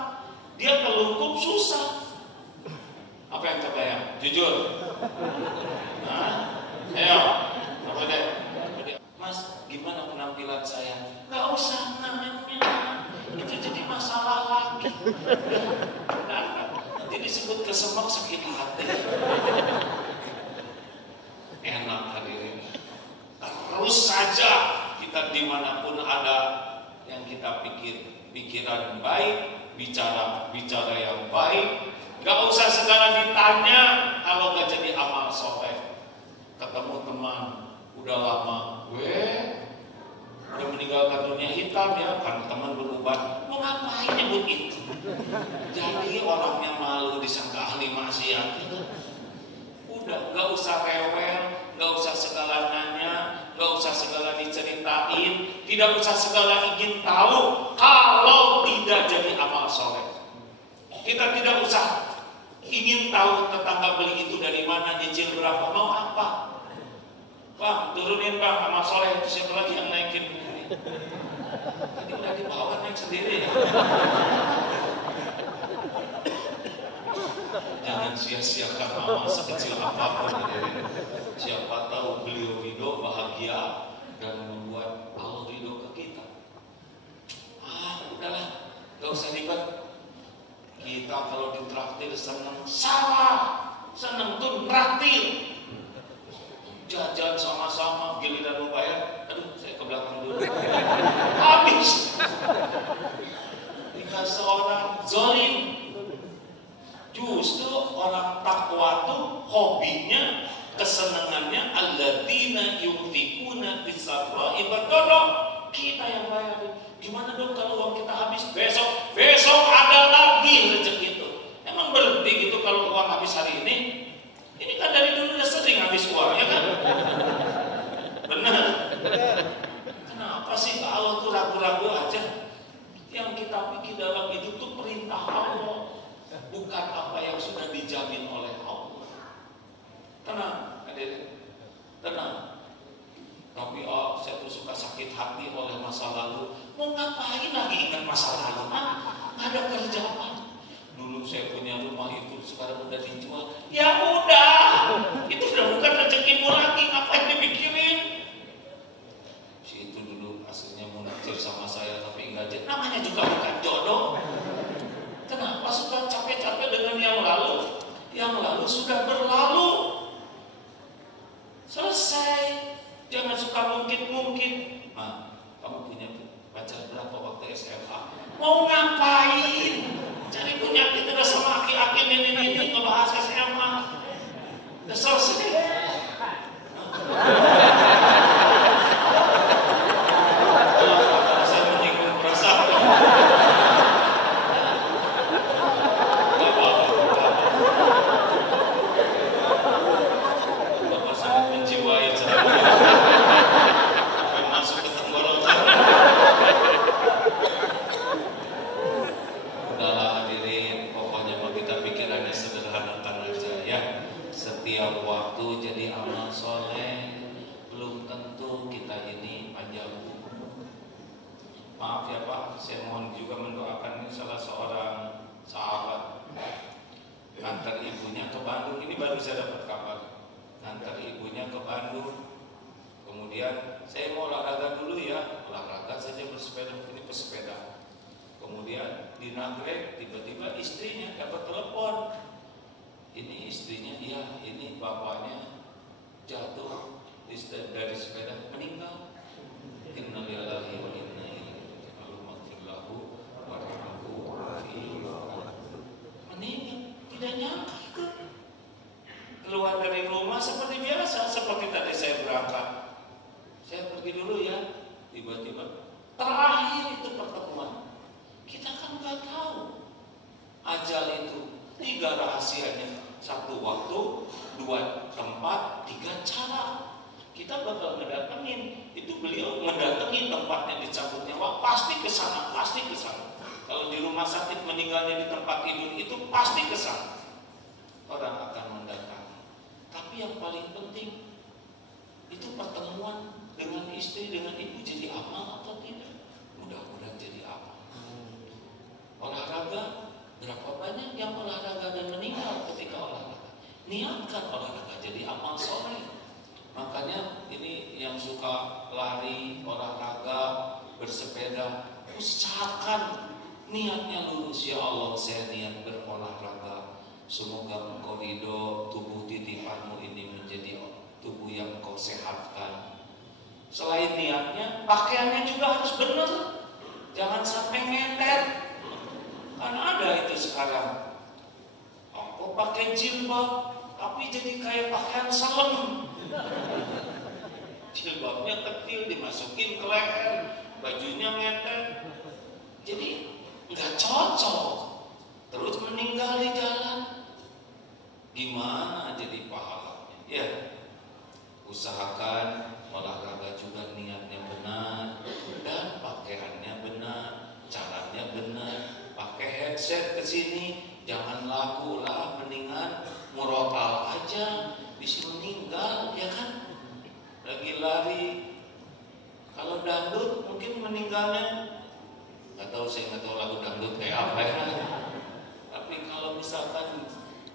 Dia kelungkup susah. Apa yang terbayang? Jujur. Nah, ayo. Apa deh? Mas, gimana penampilan saya? Gak usah nanya. Itu jadi masalah lagi. Nanti disebut kesemak sakit hati. Enak hadirin. Terus saja kita dimanapun ada yang kita pikiran baik, bicara yang baik. Gak usah segala ditanya kalau gak jadi amal soleh. Ketemu teman udah lama, udah meninggalkan dunia hitam ya, kan teman berubah. Mau ngapain nyebut itu? Jadi orangnya malu disangka ahli maksiat. Udah, gak usah rewel, gak usah segala nanya, gak usah segala diceritain, tidak usah segala ingin tahu kalau tidak jadi amal soleh. Kita tidak usah ingin tahu tetangga beli itu dari mana, nyicil berapa, mau apa. Bang, turunin bang, amal soleh itu siapa lagi yang naikin? Tadi udah dibawa naik sendiri. Jangan sia-siakan amal sekecil apapun. Siapa tahu beliau ridho, bahagia, dan membuat Allah ridho ke kita. Udahlah, gak usah ribet. Kita kalau ditraktir senang, salah. Senang tuh traktir. Jajan sama-sama, giliran mau bayar, aduh saya ke belakang dulu. Habis. Jika seorang zalim, justru orang takwa tuh hobinya, kesenangannya alladzina yunfikuna fis-sarra'i wad-dharra. Kita yang bayar. Gimana dong kalau uang kita habis? Besok ada lagi rezeki itu. Emang berhenti gitu kalau uang habis hari ini? Ini kan dari dulu udah sering habis uang, ya kan? Benar. Kenapa sih Allah tuh ragu-ragu aja? Yang kita pikir dalam hidup tuh perintah Allah, bukan apa yang sudah dijamin oleh Allah. Tenang, hadirin. Tenang. Tapi saya tuh suka sakit hati oleh masa lalu. Mau ngapain lagi ingat masa lalu? Ada kerjaan. Dulu saya punya rumah itu, sekarang udah dijual. Ya udah, itu udah bukan rezekimu lagi. Ngapain dipikirin? Si itu dulu aslinya mau naksir sama saya, tapi enggak jadi. Namanya juga bukan jodoh. Kenapa suka capek-capek dengan yang lalu? Yang lalu sudah berlalu. Selesai. Jangan suka mungkin-mungkin. Kamu punya pacar berapa waktu SMA? Mau ngapain? Cari penyakit udah sama aki-aki ini ngebahas SMA. Udah selesai. Saya menyinggung perasaan. Bapak sangat menjiwai masuk ke tenggorokan. Udahlah hadirin, pokoknya mau kita pikirannya sederhanakan aja ya. Setiap waktu jadi amal soleh, belum tentu kita ini panjang. Maaf ya Pak, saya mohon juga mendoakan ini salah seorang sahabat ngantar ibunya ke Bandung. Ini baru saya dapat kabar, ngantar ibunya ke Bandung. Kemudian saya mau olahraga dulu ya, olahraga saja bersepeda, ini pesepeda. Kemudian di Nagrek tiba-tiba istri Ini istrinya, iya, ini bapaknya jatuh dari sepeda meninggal. Innalillahi wa inna ilaihi raji'un. Meninggal, tidak nyangka itu. Keluar dari rumah seperti biasa, seperti tadi saya berangkat. Saya pergi dulu ya, tiba-tiba terakhir itu pertemuan. Kita kan nggak tahu ajal itu 3 rahasianya. 1 waktu, 2 tempat, 3 cara. Kita bakal ngedatengin. Itu beliau mendatangi tempatnya dicabut nyawa, pasti ke sana, pasti ke sana. Kalau di rumah sakit meninggalnya di tempat tidur itu pasti ke sana. Orang akan mendatangi. Tapi yang paling penting itu pertemuan dengan istri, dengan ibu jadi amal atau tidak? Mudah-mudahan jadi amal. Olahraga, berapa banyak yang olahraga dan meninggal ketika olahraga? Niatkan olahraga jadi amal soleh. Makanya ini yang suka lari, olahraga, bersepeda, usahakan niatnya lurus. Ya Allah, saya niat berolahraga. Semoga Engkau ridho tubuh titipanmu ini menjadi tubuh yang Engkau sehatkan. Selain niatnya, pakaiannya juga harus benar. Jangan sampai ngeter. Kan ada itu sekarang. Engkau pakai jilbab, tapi jadi kayak pakaian serem. Jilbabnya kecil, dimasukin ke leher, bajunya ngeter. Jadi nggak cocok. Terus meninggal di jalan. Gimana jadi pahalanya? Ya, usahakan olahraga juga niatnya benar dan pakaiannya benar, caranya benar. Pakai headset ke sini, jangan laku lah, mendingan murotal aja, bisa meninggal, ya kan? Lagi lari. Kalau dangdut mungkin meninggalnya nggak tahu, saya nggak tahu lagu dangdut kayak apa ya. Tapi kalau misalkan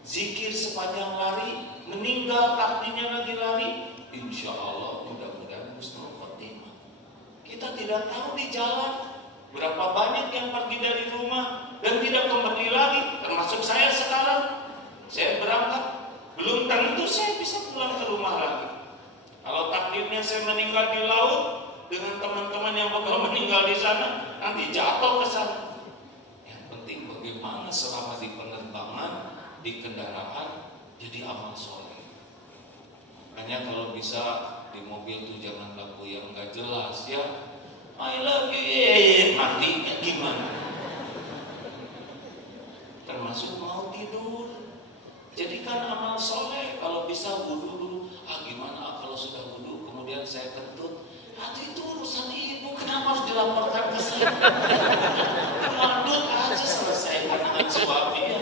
zikir sepanjang lari, meninggal takdirnya lagi lari, insya Allah mudah-mudahan husnul khotimah. Kita tidak tahu di jalan berapa banyak yang pergi dari rumah dan tidak kembali lagi, termasuk saya sekarang. Saya berangkat, belum tentu saya bisa pulang ke rumah lagi. Kalau takdirnya saya meninggal di laut dengan teman-teman yang bakal meninggal di sana, nanti jatuh ke sana. Yang penting bagaimana selama di penerbangan, di kendaraan, jadi amal soleh. Hanya kalau bisa di mobil tuh jangan lagu yang nggak jelas ya. I love you, mati gimana? Termasuk mau tidur. Jadikan amal soleh. Kalau bisa wudu dulu. Gimana kalau sudah wudu kemudian saya kentut? Itu urusan ibu. Kenapa harus dilaporkan ke saya? Kentut aja selesai dengan suaminya.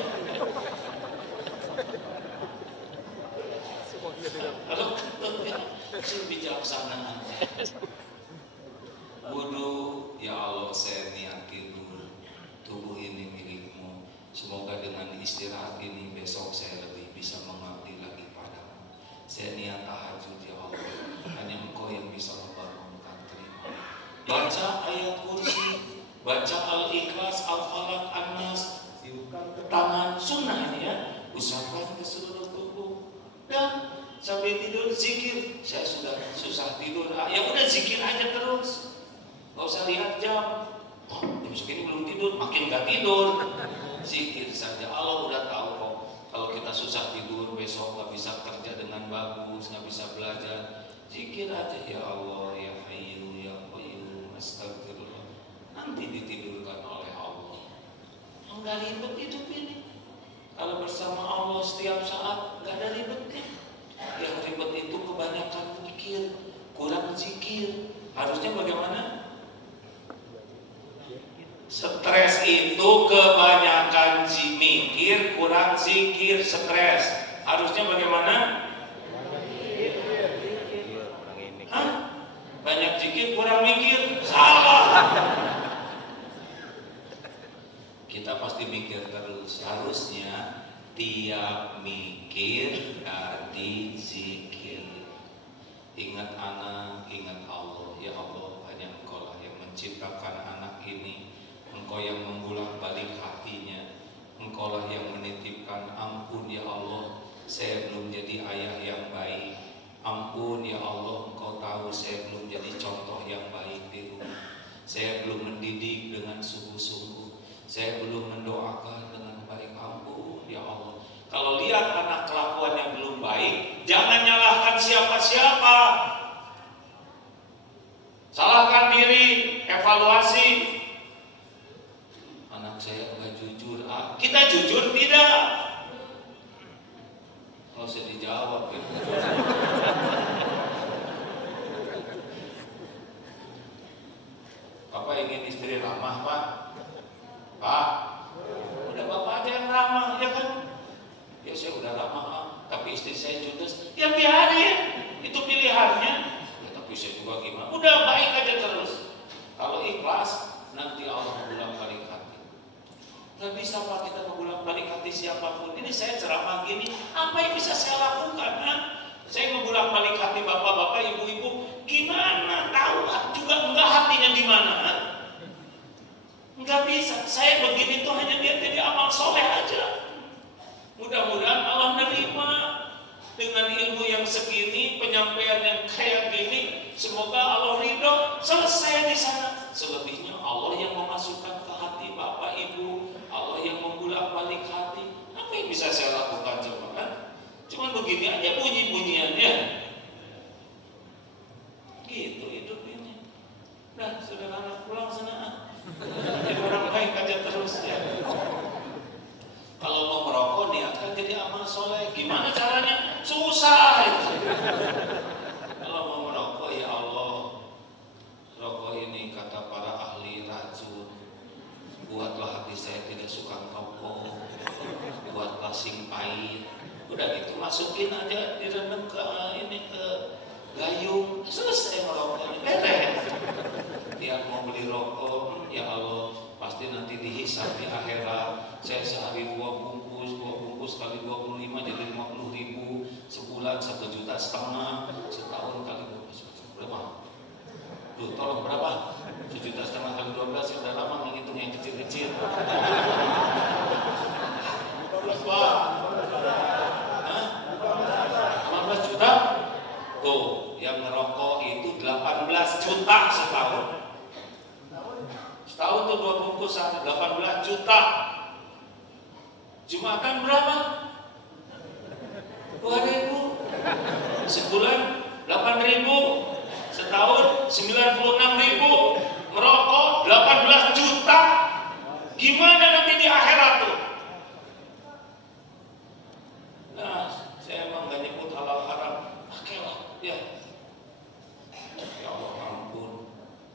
Kalau kentutnya sih bijaksana aja. Wudu, ya Allah, saya niat tidur. Tubuh ini milikmu. Semoga dengan istirahat ini besok saya lebih bisa mengabdi lagi padamu. Saya niat tahajud, ya Allah. Hanya Engkau yang bisa membangunkan. Terima. Baca ayat kursi, baca al-ikhlas, al-falaq, an-nas, tiupkan ke tangan, sunnah ini ya. Usapkan ke seluruh tubuh. Dan sambil tidur zikir. Saya sudah susah tidur. Ya udah zikir aja terus. Gak usah lihat jam. Jam segini belum tidur, makin gak tidur. Zikir saja. Allah udah tahu kok. Kalau kita susah tidur, besok gak bisa kerja dengan bagus, gak bisa belajar. Zikir aja, ya Allah, ya Hayyu, ya Qayyum, astagfirullah. Nanti ditidurkan oleh Allah. Enggak ribet hidup ini. Kalau bersama Allah setiap saat, gak ada ribetnya. Yang ribet itu kebanyakan mikir, kurang zikir. Harusnya bagaimana? Stres itu kebanyakan mikir, kurang zikir, stres. Harusnya bagaimana? Banyak zikir, kurang mikir. Salah. Kita pasti mikir terus. Harusnya tiap mikir tadi zikir. Ingat anak, ingat Allah. Ya Allah, hanya Engkau lah yang menciptakan anak ini. Engkau yang membulak balik hatinya. Engkau lah yang menitipkan ampun, ya Allah. saya belum jadi ayah yang baik. Ampun ya Allah, Engkau tahu saya belum jadi contoh yang baik di rumah. Saya belum mendidik dengan sungguh-sungguh. Saya belum mendoakan dengan baik. Ampun ya Allah. Kalau lihat anak kelakuan yang belum baik, jangan nyalahkan siapa-siapa. Salahkan diri, evaluasi. Anak saya enggak jujur. Kita jujur tidak? Nggak usah dijawab gitu. Bapak ingin istri ramah, Pak? Pak? Udah Bapak aja yang ramah, ya kan? Ya saya udah ramah, Pak. Tapi istri saya judes. Ya biarin, itu pilihannya. Ya tapi saya juga gimana? Udah baik aja terus. Kalau ikhlas, nanti Allah mengulang-balik hati. Gak bisa Pak kita mengulang-balik hati siapapun. Ini saya ceramah gini, apa yang bisa saya lakukan? Saya mengulang-balik hati bapak-bapak, ibu-ibu, gimana? Tahu juga enggak hatinya di mana? Enggak bisa. Saya begini tuh hanya lihat jadi amal soleh aja. Mudah-mudahan Allah menerima dengan ilmu yang segini, penyampaian yang kayak gini. Semoga Allah ridho, selesai di sana. Selebihnya Allah yang memasukkan ke hati bapak ibu, Allah yang membolak-balik hati. Apa yang bisa saya lakukan coba kan? Cuma begini aja bunyi-bunyiannya. Gitu hidup ini. Nah, saudara pulang sana. Jadi orang baik aja terus ya. Kalau mau merokok niatkan jadi amal soleh. Gimana caranya? Susah itu. Kalau mau merokok ya Allah, rokok ini kata para ahli racun. Buatlah hati saya tidak suka rokok. Buatlah sing pahit. Udah gitu masukin aja direndam ke ini ke gayung. Selesai merokoknya. Beres. Dia mau beli rokok, ya Allah, pasti nanti dihisab di akhirat. Saya sehari 2 bungkus kali 25 jadi 50.000. Sebulan 1,5 juta. Setahun kali 12 berapa? Tuh, tolong berapa? 1,5 juta kali 12 ya udah lama menghitung yang kecil-kecil. 15 Pak. Hah? 15 juta? Tuh, yang ngerokok itu 18 juta setahun. Setahun tuh 2 bungkusan 18 juta. Jumatan berapa? 2.000. Sebulan 8.000. Setahun 96.000. Merokok 18 juta. Gimana nanti di akhirat tuh? Nah, saya emang gak nyebut halal haram. Pakailah, ya. Ya Allah ampun,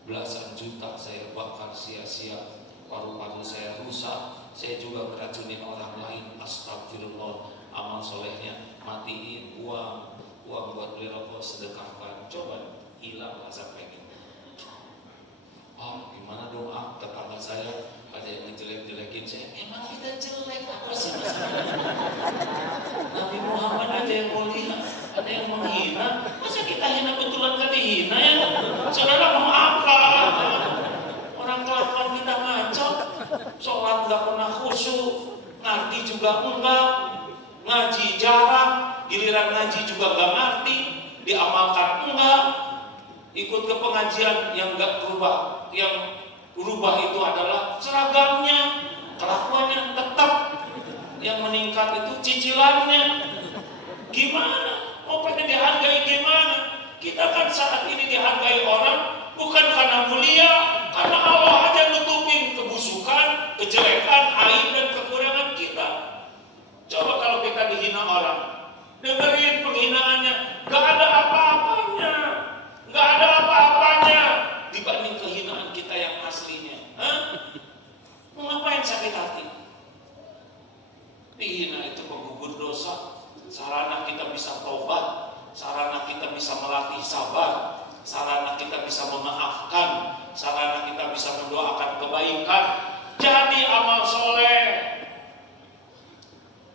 belasan juta saya bakar sia-sia, paru-paru saya rusak, saya juga meracunin orang lain. Astagfirullah, amal solehnya matiin, uang buat beli rokok sedekahkan. Coba hilang sampai gitu. Gimana doa tetangga saya ada yang ngejelek-jelekin saya. Emang kita jelek apa sih masalahnya? Nabi Muhammad aja yang mulia, ada yang menghina. Masa kita hina betulan gak dihina ya? Saudara mau apa? Orang kelakuan kita ngaco, sholat gak pernah khusyuk, ngerti juga enggak, ngaji jarang, giliran ngaji juga gak ngerti, diamalkan enggak, ikut ke pengajian yang gak berubah, yang berubah itu adalah seragamnya, kelakuannya tetap, yang meningkat itu cicilannya. Gimana? Mau pengen dihargai gimana? Kita kan saat ini dihargai orang bukan karena mulia, karena Allah aja nutupin kebusukan, kejelekan, aib dan kekurangan kita. Coba kalau kita dihina orang, dengerin penghinaannya, gak ada apa-apanya, gak ada apa-apanya dibanding kehinaan kita yang aslinya. Mau ngapain sakit hati? Dihina itu penggugur dosa. Sarana kita bisa tobat, sarana kita bisa melatih sabar, sarana kita bisa memaafkan, sarana kita bisa mendoakan kebaikan. Jadi amal soleh.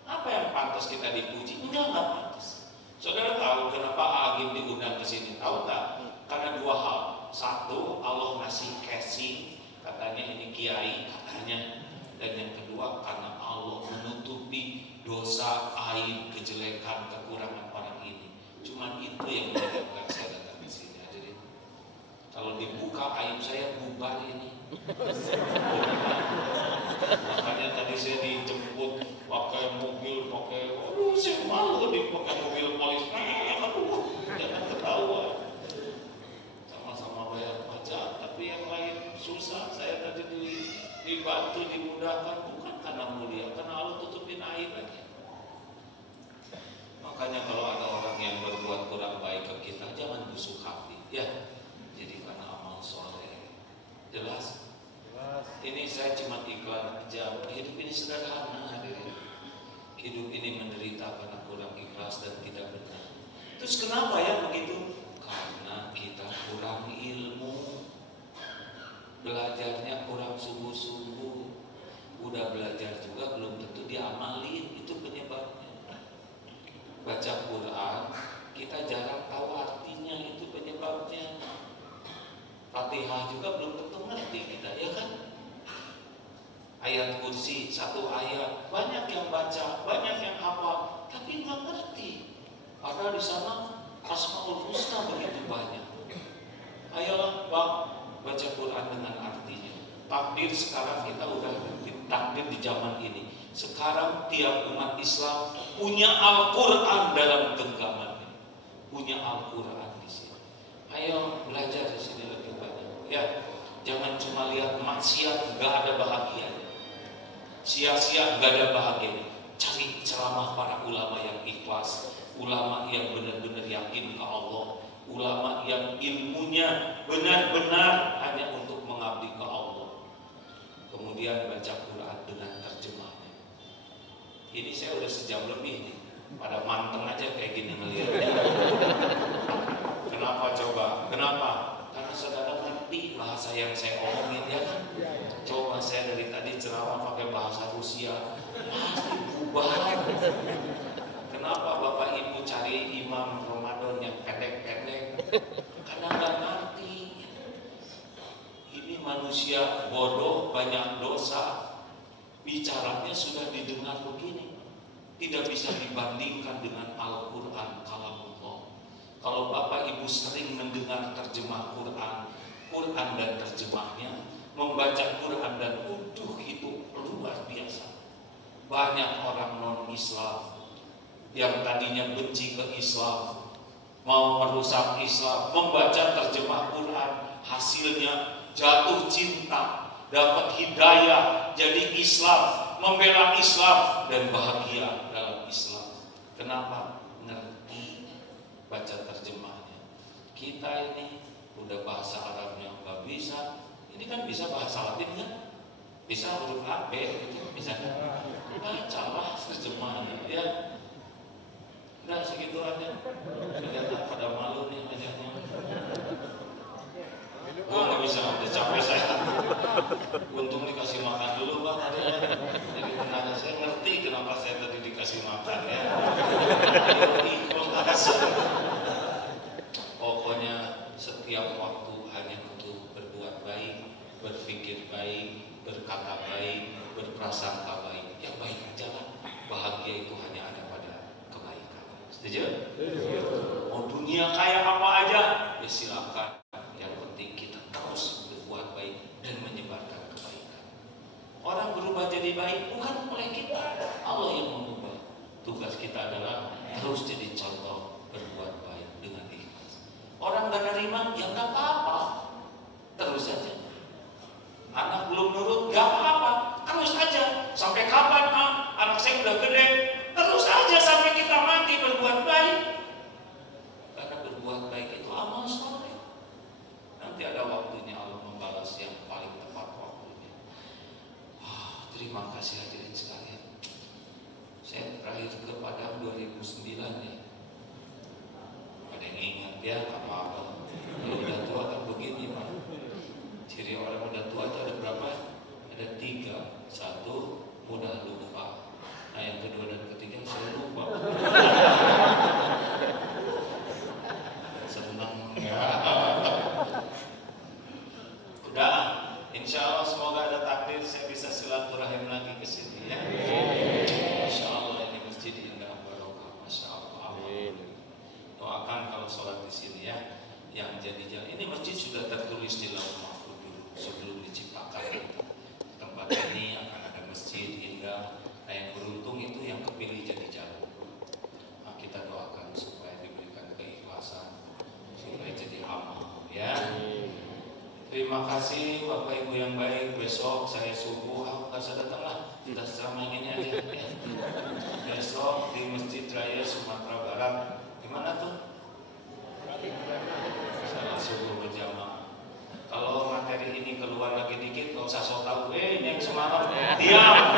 Apa yang pantas kita dipuji? Enggak pantas. Saudara tahu kenapa Agim diundang ke sini? Tahu tak? Karena 2 hal. Satu, Allah ngasih casing, katanya ini kiai katanya. Dan yang kedua, karena Allah menutupi dosa dosa, aib, kejelekan, kekurangan orang ini. Cuman itu yang menyebabkan saya datang ke sini, hadirin. Kalau dibuka aib saya, bubar ini. Makanya tadi saya dijemput pakai mobil, saya malu dipakai mobil polis. Aduh, jangan ketahuan. Sama-sama bayar pajak, tapi yang lain susah. Saya tadi dibantu, dimudahkan, bukan karena mulia, karena Allah tutupin aib aja. Makanya kalau ada orang yang berbuat kurang baik ke kita, jangan busuk hati, ya. Jadi karena amal soleh. Jelas? Ini saya cuma iklan aja. Hidup ini sederhana, hadirin. Hidup ini menderita karena kurang ikhlas dan tidak benar. Terus kenapa ya begitu? Karena kita kurang ilmu, belajarnya kurang sungguh-sungguh. Udah belajar juga belum tentu diamalin, itu penyebabnya. Baca Quran, kita jarang tahu artinya, itu penyebabnya. Fatihah juga belum tentu ngerti kita, ya kan? Ayat kursi, satu ayat, banyak yang baca, banyak yang hafal, tapi nggak ngerti. Padahal di sana Asmaul Husna begitu banyak. Ayolah bang, baca Quran dengan artinya. Takdir sekarang kita udah takdir di zaman ini. Sekarang tiap umat Islam punya Al-Quran dalam genggamannya, punya Al-Quran di sini. Ayo belajar di sini lebih banyak. Ya, jangan cuma lihat maksiat nggak ada bahagia. Sia-sia nggak ada bahagia. Cari ceramah para ulama yang ikhlas, ulama yang benar-benar yakin ke Allah, ulama yang ilmunya benar-benar hanya untuk mengabdi ke Allah. Kemudian baca Quran dengan terjemahnya. Ini saya udah sejam lebih nih, pada manteng aja kayak gini ngelihatnya. Kenapa coba? Kenapa? Karena saudara ngerti bahasa yang saya omongin, ya kan? Coba saya dari tadi ceramah pakai bahasa Rusia, pasti bubar. Kenapa Bapak Ibu cari imam Ramadan yang pendek-pendek? Karena nggak ngerti. Ini manusia bodoh, banyak dosa. Bicaranya sudah didengar begini, tidak bisa dibandingkan dengan Al-Quran kalamullah. Kalau Bapak Ibu sering mendengar terjemah Quran dan terjemahnya, membaca Quran dan itu luar biasa. Banyak orang non-Islam yang tadinya benci ke Islam, mau merusak Islam, membaca terjemah Quran, hasilnya jatuh cinta, dapat hidayah, jadi Islam, membela Islam dan bahagia dalam Islam. Kenapa? Ngerti baca terjemahnya. Kita ini udah bahasa Arabnya nggak bisa, ini kan bisa bahasa Latin kan? Bisa huruf A, B, gitu bisa kan? Bacalah terjemahnya, ya. Nah segitu aja. Kelihatan pada malu nih banyaknya. Oh nggak bisa, udah capek saya. Untung dikasih makan dulu Pak tadi. Jadi tenaga saya ngerti kenapa saya tadi dikasih makan ya. Pokoknya setiap waktu hanya untuk berbuat baik, berpikir baik, berkata baik, berprasangka baik. Yang baik aja lah. Bahagia itu hanya ada pada kebaikan. Setuju? Mau dunia kayak apa aja, ya silakan. Yang penting kita terus berbuat baik dan menyebarkan kebaikan. Orang berubah jadi baik bukan oleh kita, Allah yang mengubah. Tugas kita adalah terus jadi contoh berbuat baik dengan ikhlas. Orang gak nerima, ya gak apa-apa, terus saja. Anak belum nurut, gak apa-apa, terus aja. Sampai kapan anak saya udah gede, terus aja sampai kita mati berbuat baik. Karena berbuat baik itu amal soleh. Nanti ada waktunya Allah membalas yang paling tepat waktunya. Terima kasih hadirin sekalian. Saya terakhir ke Padang 2009 ya. Ada yang ingat ya apa-apa. Kalau udah tua kan begini Pak. Ciri orang udah tua itu ada berapa? Ada 3. 1, mudah lupa. Nah yang kedua kasih Bapak Ibu yang baik. Besok saya subuh aku kasih datang lah. Kita ceramah ini aja ya. Besok di Masjid Raya Sumatera Barat. Gimana tuh? Salat subuh berjamaah. Kalau materi ini keluar lagi dikit, gak usah sok tahu. Ini yang semalam diam.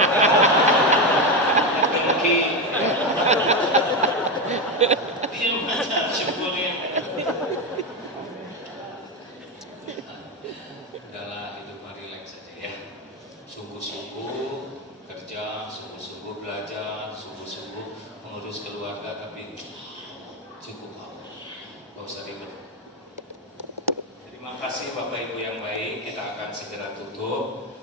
Dengki. Diam aja, syukurin. Udahlah, hidup mah relax saja ya. Subuh-subuh kerja, subuh-subuh belajar, subuh-subuh mengurus keluarga, tapi cukup lah. Gak usah ribet. Terima kasih Bapak Ibu yang baik. Kita akan segera tutup.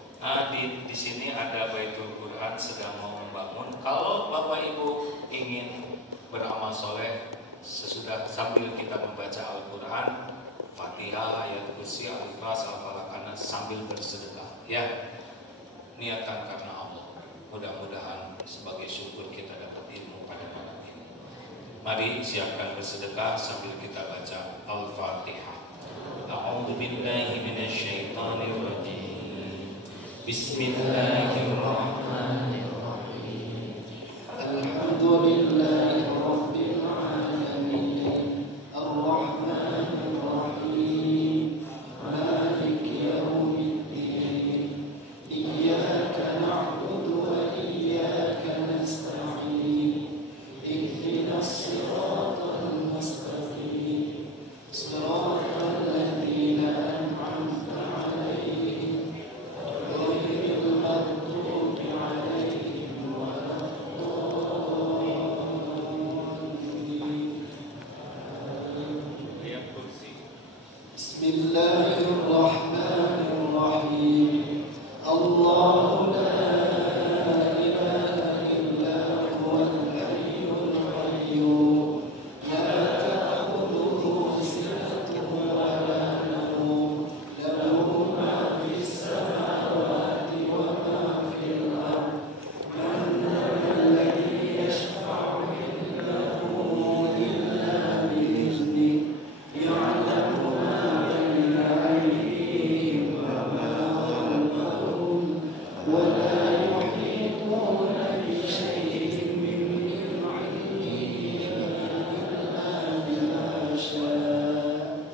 Di sini ada Baitul Quran sedang mau membangun. Kalau Bapak Ibu ingin beramal soleh sesudah sambil kita membaca Al-Quran, Fatihah, ayat kursi, Al-Ikhlas, Al-Falaq, sambil bersedekah, ya, niatkan karena Allah. Mudah-mudahan sebagai syukur kita dapat ilmu pada malam ini. Mari siapkan bersedekah sambil kita baca Al-Fatihah. A'udzu billahi minasyaitonir rajim. Bismillahirrahmanirrahim. Alhamdulillahi rabbil alamin. Ar-Rahmanir Rahim. Maliki yaumiddin. Iyyaka na'budu wa iyyaka nasta'in. Ihdinas siratal mustaqim. Siratal ladzina an'amta 'alaihim ghairil maghdubi 'alaihim waladdallin. Bismillahirrahmanirrahim. Allahu la ilaha illa huwal hayyul qayyum. La ta'khudhuhu sinatun wa la nawm. Lahu ma fis samawati wa ma fil ardh. Man alladhi yashfa'u indahu illa bi'iznihi. Ya'lamu ma bayna aydihim wa ma khalfahum wa la yuhituna bi shay'in min ilmihi illa bima sha'a.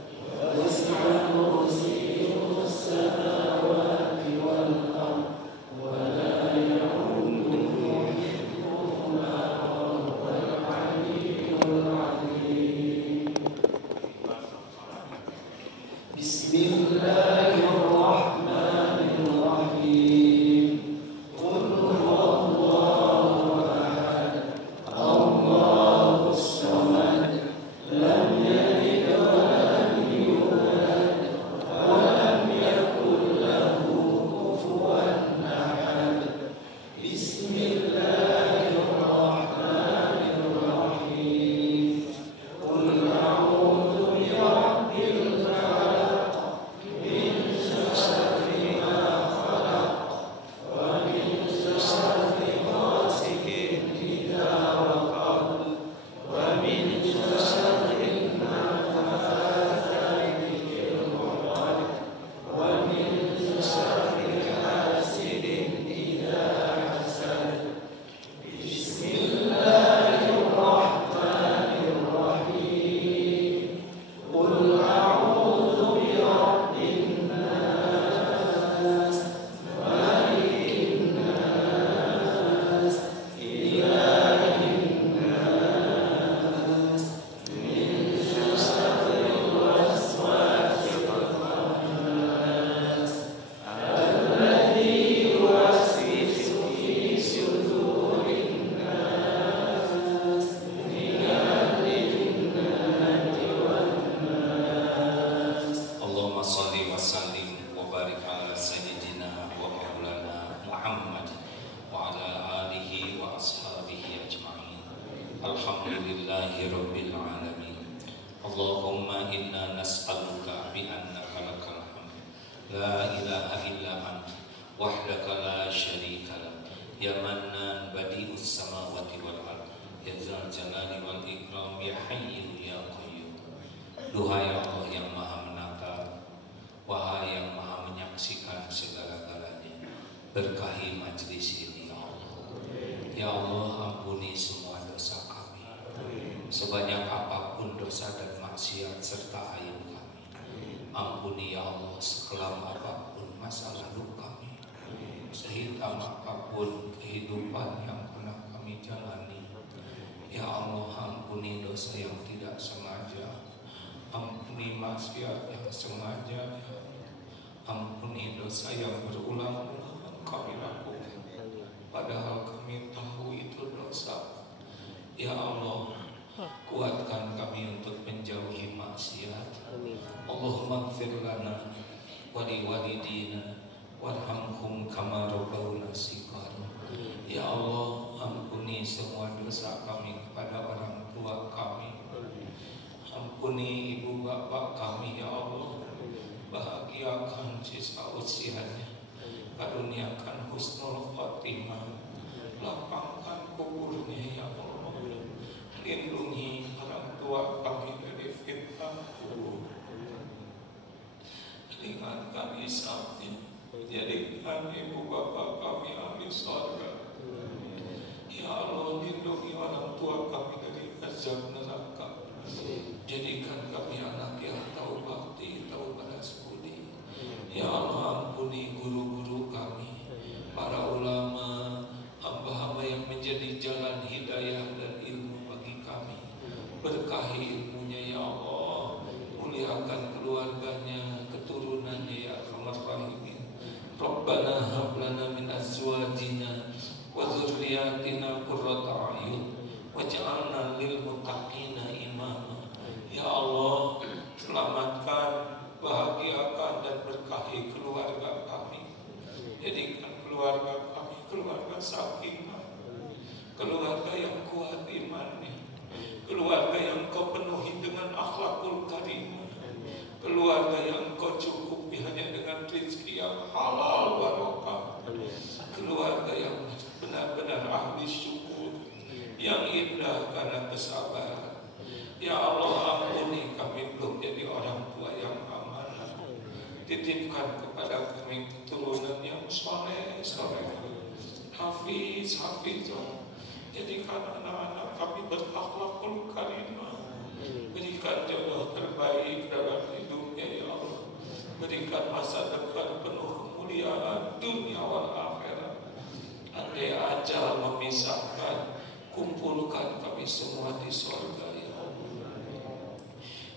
Wasi'a kursiyyuhu as-samawati wal ardh wa la ya'uduhu hifdhuhuma wa huwal 'aliyyul 'azim. Bismillahirrahmanirrahim. Qul huwallahu ahad. Allahus samad. Lam yalid wa lam yulad wa lam yakul lahu kufuwan ahad. Bismillahirrahmanirrahim. Qul a'udzu birabbil falaq. Min syarri ma khalaq. Wa min syarri ghasiqin idza waqab. Wa min syarri naffatsati fil 'uqad. Wa min syarri hasidin idza hasad. Bismillahirrahmanirrahim. Qul a'udzu birabbin nas, malikin nas, ilahin nas, min syarril waswasil khannas, alladzi yuwaswisu fi sudurin nas, minal jinnati wan nas. Allahumma shalli wa sallim wa barik ala sayyidina wa maulana Muhammad wa ala alihi wa ashabihi ajma'in. Alhamdulillahi rabbil alamin. Allahumma inna nas'aluka bi annaka lakal hamd. La ilaha illa anta wahdaka la syarika lak. Ya Mannan badi'us samawati wal ardh. Ya Dzal Jalali wal Ikram. Ya Hayyu ya Qayyum. Duhai Allah yang maha menata, wahai yang maha menyayang, Ya Allah, ampuni semua dosa kami. Sebanyak apapun dosa dan maksiat serta aib kami. Ampuni ya Allah sekelam apapun masa lalu kami. Sehitam apapun kehidupan yang pernah kami jalani. Ya Allah, ampuni dosa yang tidak sengaja. Ampuni maksiat yang sengaja. Ampuni dosa yang berulang-ulang kami lakukan, padahal kami tahu itu dosa. Ya Allah, kuatkan kami untuk menjauhi maksiat. Allahumma ighfir lana wa liwalidina warhamhum kama rabbawna shighara. Ya Allah, ampuni semua dosa kami kepada orang tua kami. Ampuni ibu bapak kami ya Allah. Bahagiakan sisa usianya, karuniakan husnul khotimah, lapangkan kuburnya ya Allah. Lindungi orang tua kami dari fitnah kubur, ringankan hisabnya, jadikan ibu bapak kami ahli surga. Ya Allah, lindungi orang tua kami dari azab neraka. Jadikan kami anak yang tahu bakti, tahu balas budi. Ya Allah, ampuni guru-guru kami, para ulama, hamba-hamba yang menjadi jalan hidayah dan ilmu bagi kami. Berkahi ilmunya ya Allah, muliakan keluarganya, keturunannya ya Arhamar Rahimin. Rabbana hab lana min azwajina wa dzurriyyatina qurrata a'yun waj'alna lil muttaqina imama. Ya Allah, selamatkan, bahagiakan dan berkahi keluarga kami. Jadikan keluarga kami keluarga sakinah, keluarga yang kuat imannya, keluarga yang Kau penuhi dengan akhlakul karimah, keluarga yang Kau cukupi hanya dengan rezeki yang halal barokah, keluarga yang benar-benar ahli syukur, yang indah karena kesabaran. Ya Allah, ampuni kami belum jadi orang tua yang amanah. Titipkan kepada kami keturunan yang soleh, hafiz, hafizah. Jadikan anak-anak kami berakhlakul karimah. Berikan jodoh terbaik dalam hidupnya ya Allah. Berikan masa depan penuh kemuliaan dunia wal akhirat. Andai ajal memisahkan, kumpulkan kami semua di surga ya Allah.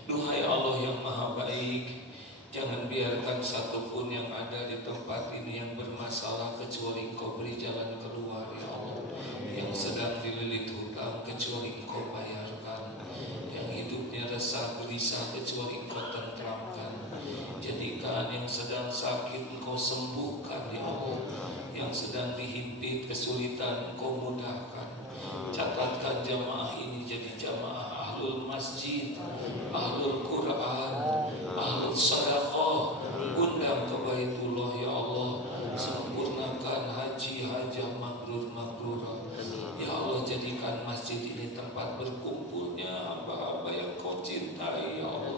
Duhai Allah yang maha baik, jangan biarkan satupun yang ada di tempat ini yang bermasalah kecuali Engkau beri jalan keluar ya Allah. Yang sedang dililit hutang kecuali Engkau bayarkan. Yang hidupnya resah gelisah kecuali Engkau tentramkan. Jadikan yang sedang sakit Engkau sembuhkan ya Allah. Yang sedang dihimpit kesulitan Engkau mudahkan. Catatkan jamaah ini jadi jamaah ahlul masjid, ahlul Quran, ahlul sadaqah. Undang ke Baitullah ya Allah. Sempurnakan haji hajah mabrur-mabrurah. Ya Allah, jadikan masjid ini tempat berkumpulnya hamba-hamba yang Kau cintai ya Allah.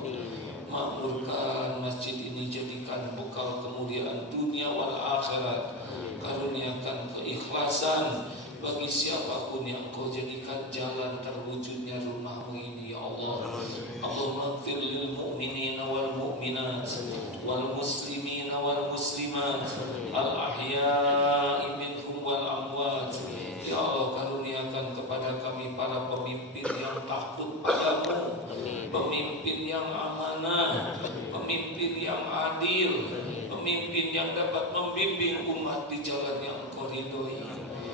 Makmurkan masjid ini, jadikan bekal kemuliaan dunia wal akhirat. Karuniakan keikhlasan bagi siapapun yang Kau jadikan jalan terwujudnya rumah-Mu ini ya Allah. Allahumma ighfir lil mu'minina wal mu'minat wal muslimina wal muslimat al ahya'i minhum wal amwat. Ya Allah, karuniakan kepada kami para pemimpin yang takut padamu, pemimpin yang amanah, pemimpin yang adil, pemimpin yang dapat membimbing umat di jalan yang Engkau ridhoi.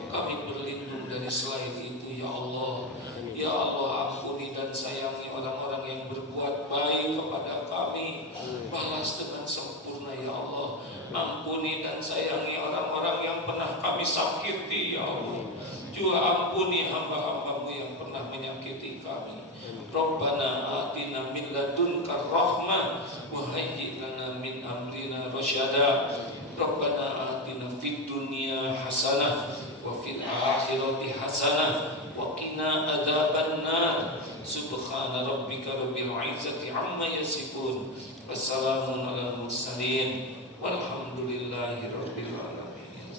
Kami berlindung dari selain itu ya Allah. Ya Allah, ampuni dan sayangi orang-orang yang berbuat baik kepada kami. Balas dengan sempurna ya Allah. Ampuni dan sayangi orang-orang yang pernah kami sakiti ya Allah. Juga ampuni hamba-hamba-Mu yang pernah menyakiti kami. Rabbana atina min ladunka rahmah wa hayyi lana min amrina rasyada. Rabbana atina fid dunya hasanah wa fil akhirati hasanah wa qina adzabannar. Subhana rabbika rabbil izzati amma yasifun. Wassalamun alal mursalin walhamdulillahi rabbil alamin.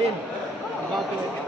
In. About to.